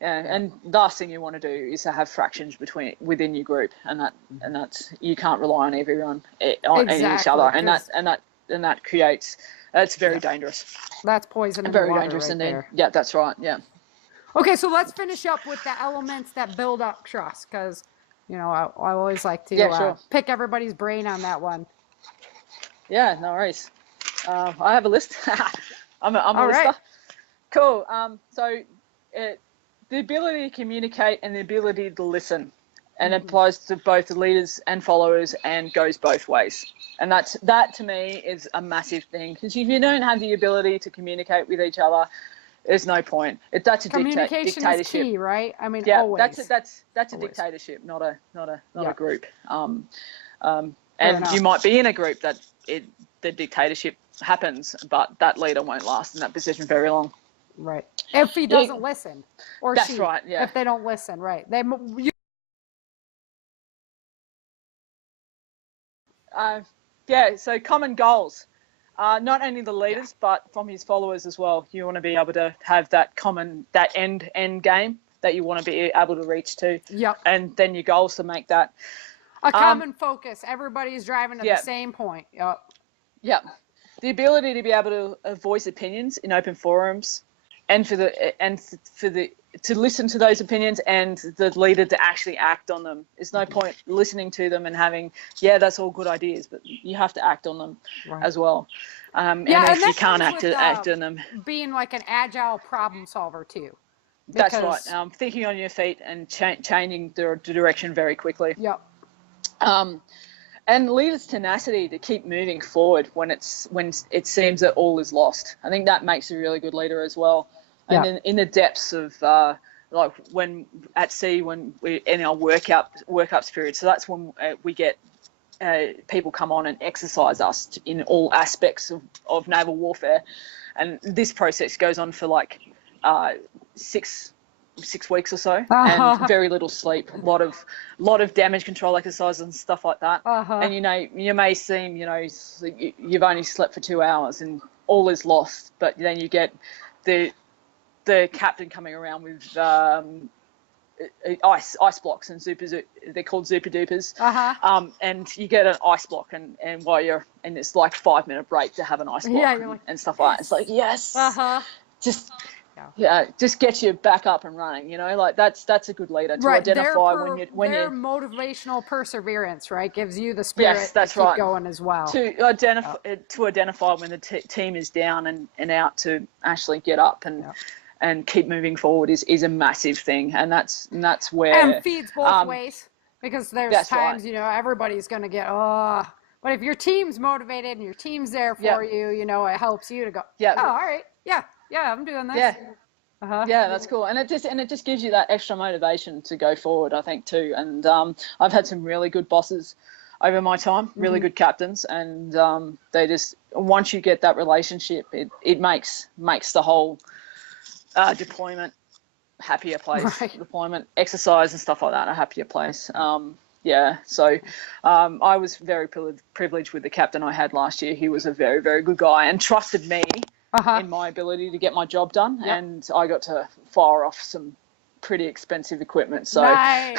Yeah. And the last thing you want to do is to have fractions within your group, and that's you can't rely on everyone on each other, and that creates. It's very dangerous. That's poison in very the water dangerous right indeed. there. Yeah, that's right. Yeah. Okay, so let's finish up with the elements that build up trust, because I always like to pick everybody's brain on that one. Yeah, no worries. I have a list. I'm a lister. Right. Cool. So the ability to communicate and the ability to listen. and it applies to both the leaders and followers and goes both ways. And that to me is a massive thing, because if you don't have the ability to communicate with each other, there's no point. That's a Communication dictatorship. is key, right? I mean, yeah, always. that's a Always. dictatorship, not a group. And enough. you might be in a group that the dictatorship happens, but that leader won't last in that position very long. Right. If he doesn't listen, or That's she, right, yeah. if they don't listen, right? So common goals. Not only the leaders, but from his followers as well. You want to be able to have that end game that you want to be able to reach to. Yep. And then your goals to make that a common focus. Everybody's driving to the same point. Yep. Yeah. The ability to be able to voice opinions in open forums, and to listen to those opinions, and the leader to actually act on them. There's no point listening to them and having, that's all good ideas, but you have to act on them as well. And if you can't act on them, being like an agile problem solver too. That's right. Thinking on your feet and changing the direction very quickly. Yep. And leaders' tenacity to keep moving forward when it seems that all is lost. I think that makes a really good leader as well. And then in the depths of like when at sea, when we in our workups period, so that's when we get people come on and exercise us in all aspects of naval warfare, and this process goes on for like 6 weeks or so, and very little sleep, a lot of damage control exercises and stuff like that. And you may seem you've only slept for 2 hours and all is lost, but then you get the captain coming around with ice blocks and they're called super dupers. And you get an ice block and while you're in this like 5-minute break to have an ice block and stuff like that. It's like, yes, just get you back up and running, like that's a good leader to identify when their motivational perseverance, right, gives you the spirit to keep going as well. To identify when the team is down and out, to actually get up and keep moving forward is a massive thing, and that's where and feeds both ways, because there's times everybody's going to get but if your team's motivated and your team's there for you, it helps you to go all right, I'm doing this. Yeah, that's cool, and it just gives you that extra motivation to go forward, I think, too. And I've had some really good bosses over my time, really good captains, and they just, once you get that relationship, it makes the whole deployment happier place, deployment exercise and stuff like that a happier place. So I was very privileged with the captain I had last year. He was a very, very good guy and trusted me in my ability to get my job done, and I got to fire off some pretty expensive equipment. So nice.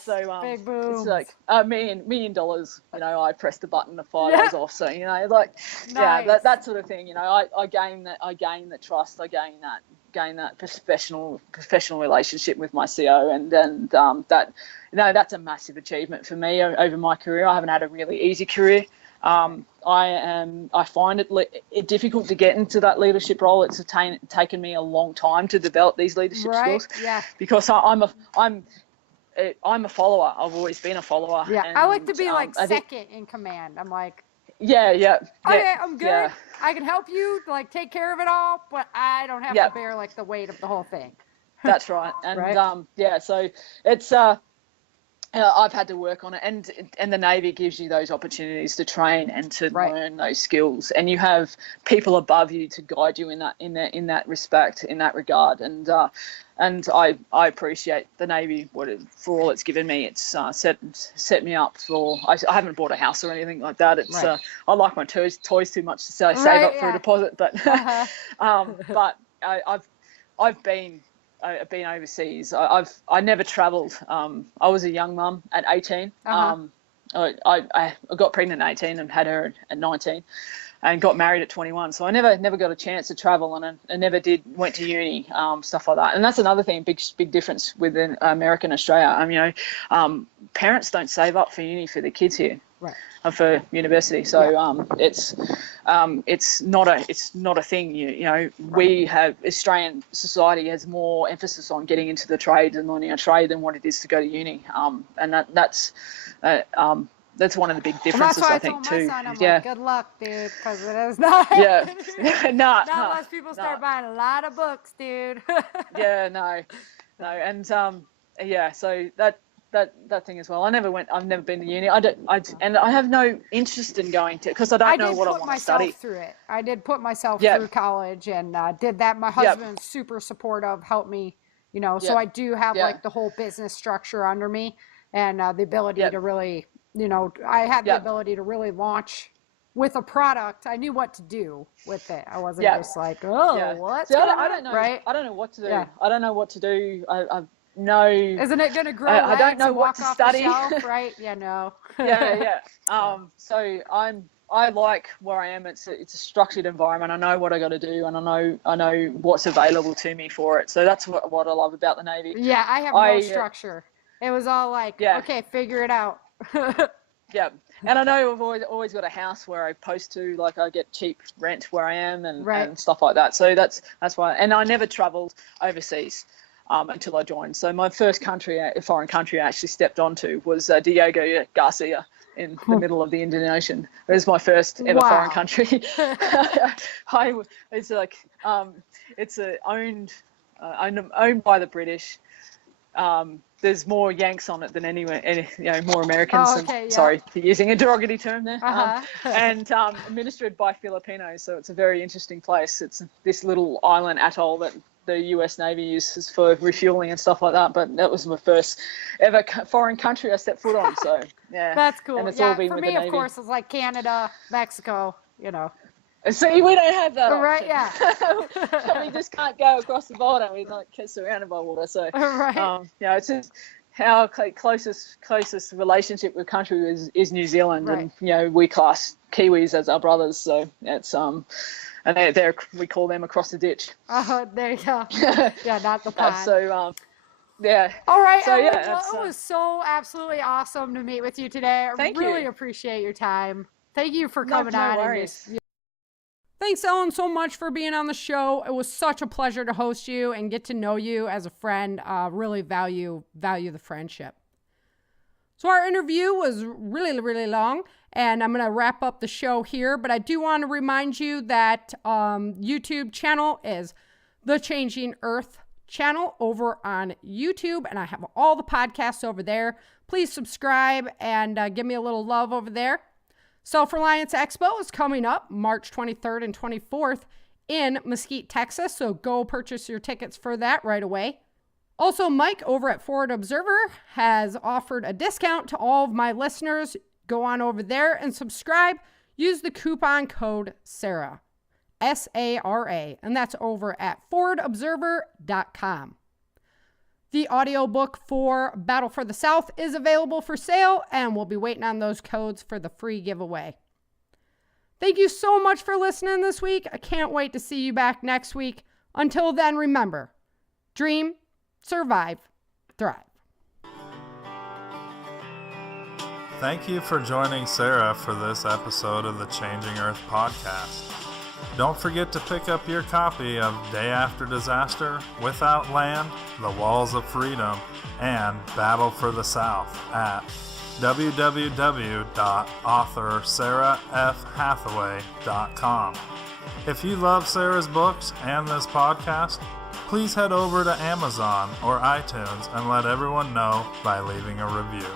So big booms. it's like $1 million. I pressed the button to fire those off. So that sort of thing. I gain the trust. I gain that professional relationship with my CO, and that's a massive achievement for me over my career. I haven't had a really easy career. I find it difficult to get into that leadership role. It's taken me a long time to develop these leadership skills. Because I'm a follower. I've always been a follower. And, I like to be second in command. I'm like, okay, I'm good. I can help you take care of it all, but I don't have to bear the weight of the whole thing. That's right. And so it's I've had to work on it, and the Navy gives you those opportunities to train and to learn those skills, and you have people above you to guide you in that respect, in that regard, and I appreciate the Navy for all it's given me. It's set me up for. I haven't bought a house or anything like that. It's I like my toys too much to save up for a deposit, but but I've been overseas. I never travelled. I was a young mum at 18. I got pregnant at 18 and had her at 19, and got married at 21. So I never got a chance to travel, and I never went to uni, stuff like that. And that's another thing, big difference within America and Australia. Parents don't save up for uni for their kids here. for university. So it's not a thing. You know, we have Australian society has more emphasis on getting into the trade and learning a trade than what it is to go to uni. And that's one of the big differences, I think, too. Son, I'm like, good luck, dude, because it is not. Yeah, not unless people start buying a lot of books, dude. Yeah, no, and so that thing as well. I've never been to uni. I have no interest in going to, because I don't know what I want to study. I did put myself through college and did that. My husband's super supportive, helped me, you know, so I do have like the whole business structure under me and the ability to really, you know, I had the ability to really launch with a product. I knew what to do with it. I wasn't just like, what's going on? I don't know. Right? I don't know what to do. I don't know what to do. No. Isn't it going to grow? I don't know what to study. Shelf, right? Yeah, no. So I like where I am. It's a structured environment. I know what I got to do, and I know what's available to me for it. So that's what I love about the Navy. Yeah, I have no structure. It was all like, okay, figure it out. Yeah, and I know I've always got a house where I post to, like I get cheap rent where I am and stuff like that. So that's why. And I never travelled overseas until I joined. So my first foreign country I actually stepped onto was Diego Garcia in the middle of the Indian Ocean. It was my first ever foreign country. It's like it's owned by the British. There's more Yanks on it than anywhere, more Americans. Sorry for using a derogatory term there. And administered by Filipinos, so it's a very interesting place. It's this little island atoll that the US Navy uses for refueling and stuff like that. But that was my first ever foreign country I stepped foot on. So yeah, that's cool. And it's all been for with me, the Navy. Of course, it's like Canada, Mexico. You know. See, we don't have that. Right? Option. Yeah. We just can't go across the border. We're like surrounded by water. So right. It's just our closest relationship with country is New Zealand, and we class Kiwis as our brothers. So it's and we call them across the ditch. There you go. Yeah, not the pond. Yeah. All right. So it was so absolutely awesome to meet with you today. I really appreciate your time. Thank you for coming on. No worries. Thanks, Ellen, so much for being on the show. It was such a pleasure to host you and get to know you as a friend. Really value the friendship. So our interview was really, really long, and I'm going to wrap up the show here. But I do want to remind you that YouTube channel is The Changing Earth channel over on YouTube, and I have all the podcasts over there. Please subscribe and give me a little love over there. Self-Reliance Expo is coming up March 23rd and 24th in Mesquite, Texas, so go purchase your tickets for that right away. Also, Mike over at Forward Observer has offered a discount to all of my listeners. Go on over there and subscribe. Use the coupon code SARA, S-A-R-A, and that's over at forwardobserver.com. The audiobook for Battle for the South is available for sale, and we'll be waiting on those codes for the free giveaway. Thank you so much for listening this week. I can't wait to see you back next week. Until then, remember, dream, survive, thrive. Thank you for joining Sara for this episode of the Changing Earth podcast. Don't forget to pick up your copy of Day After Disaster, Without Land, The Walls of Freedom, and Battle for the South at www.author.sarafhathaway.com. If you love Sara's books and this podcast, please head over to Amazon or iTunes and let everyone know by leaving a review.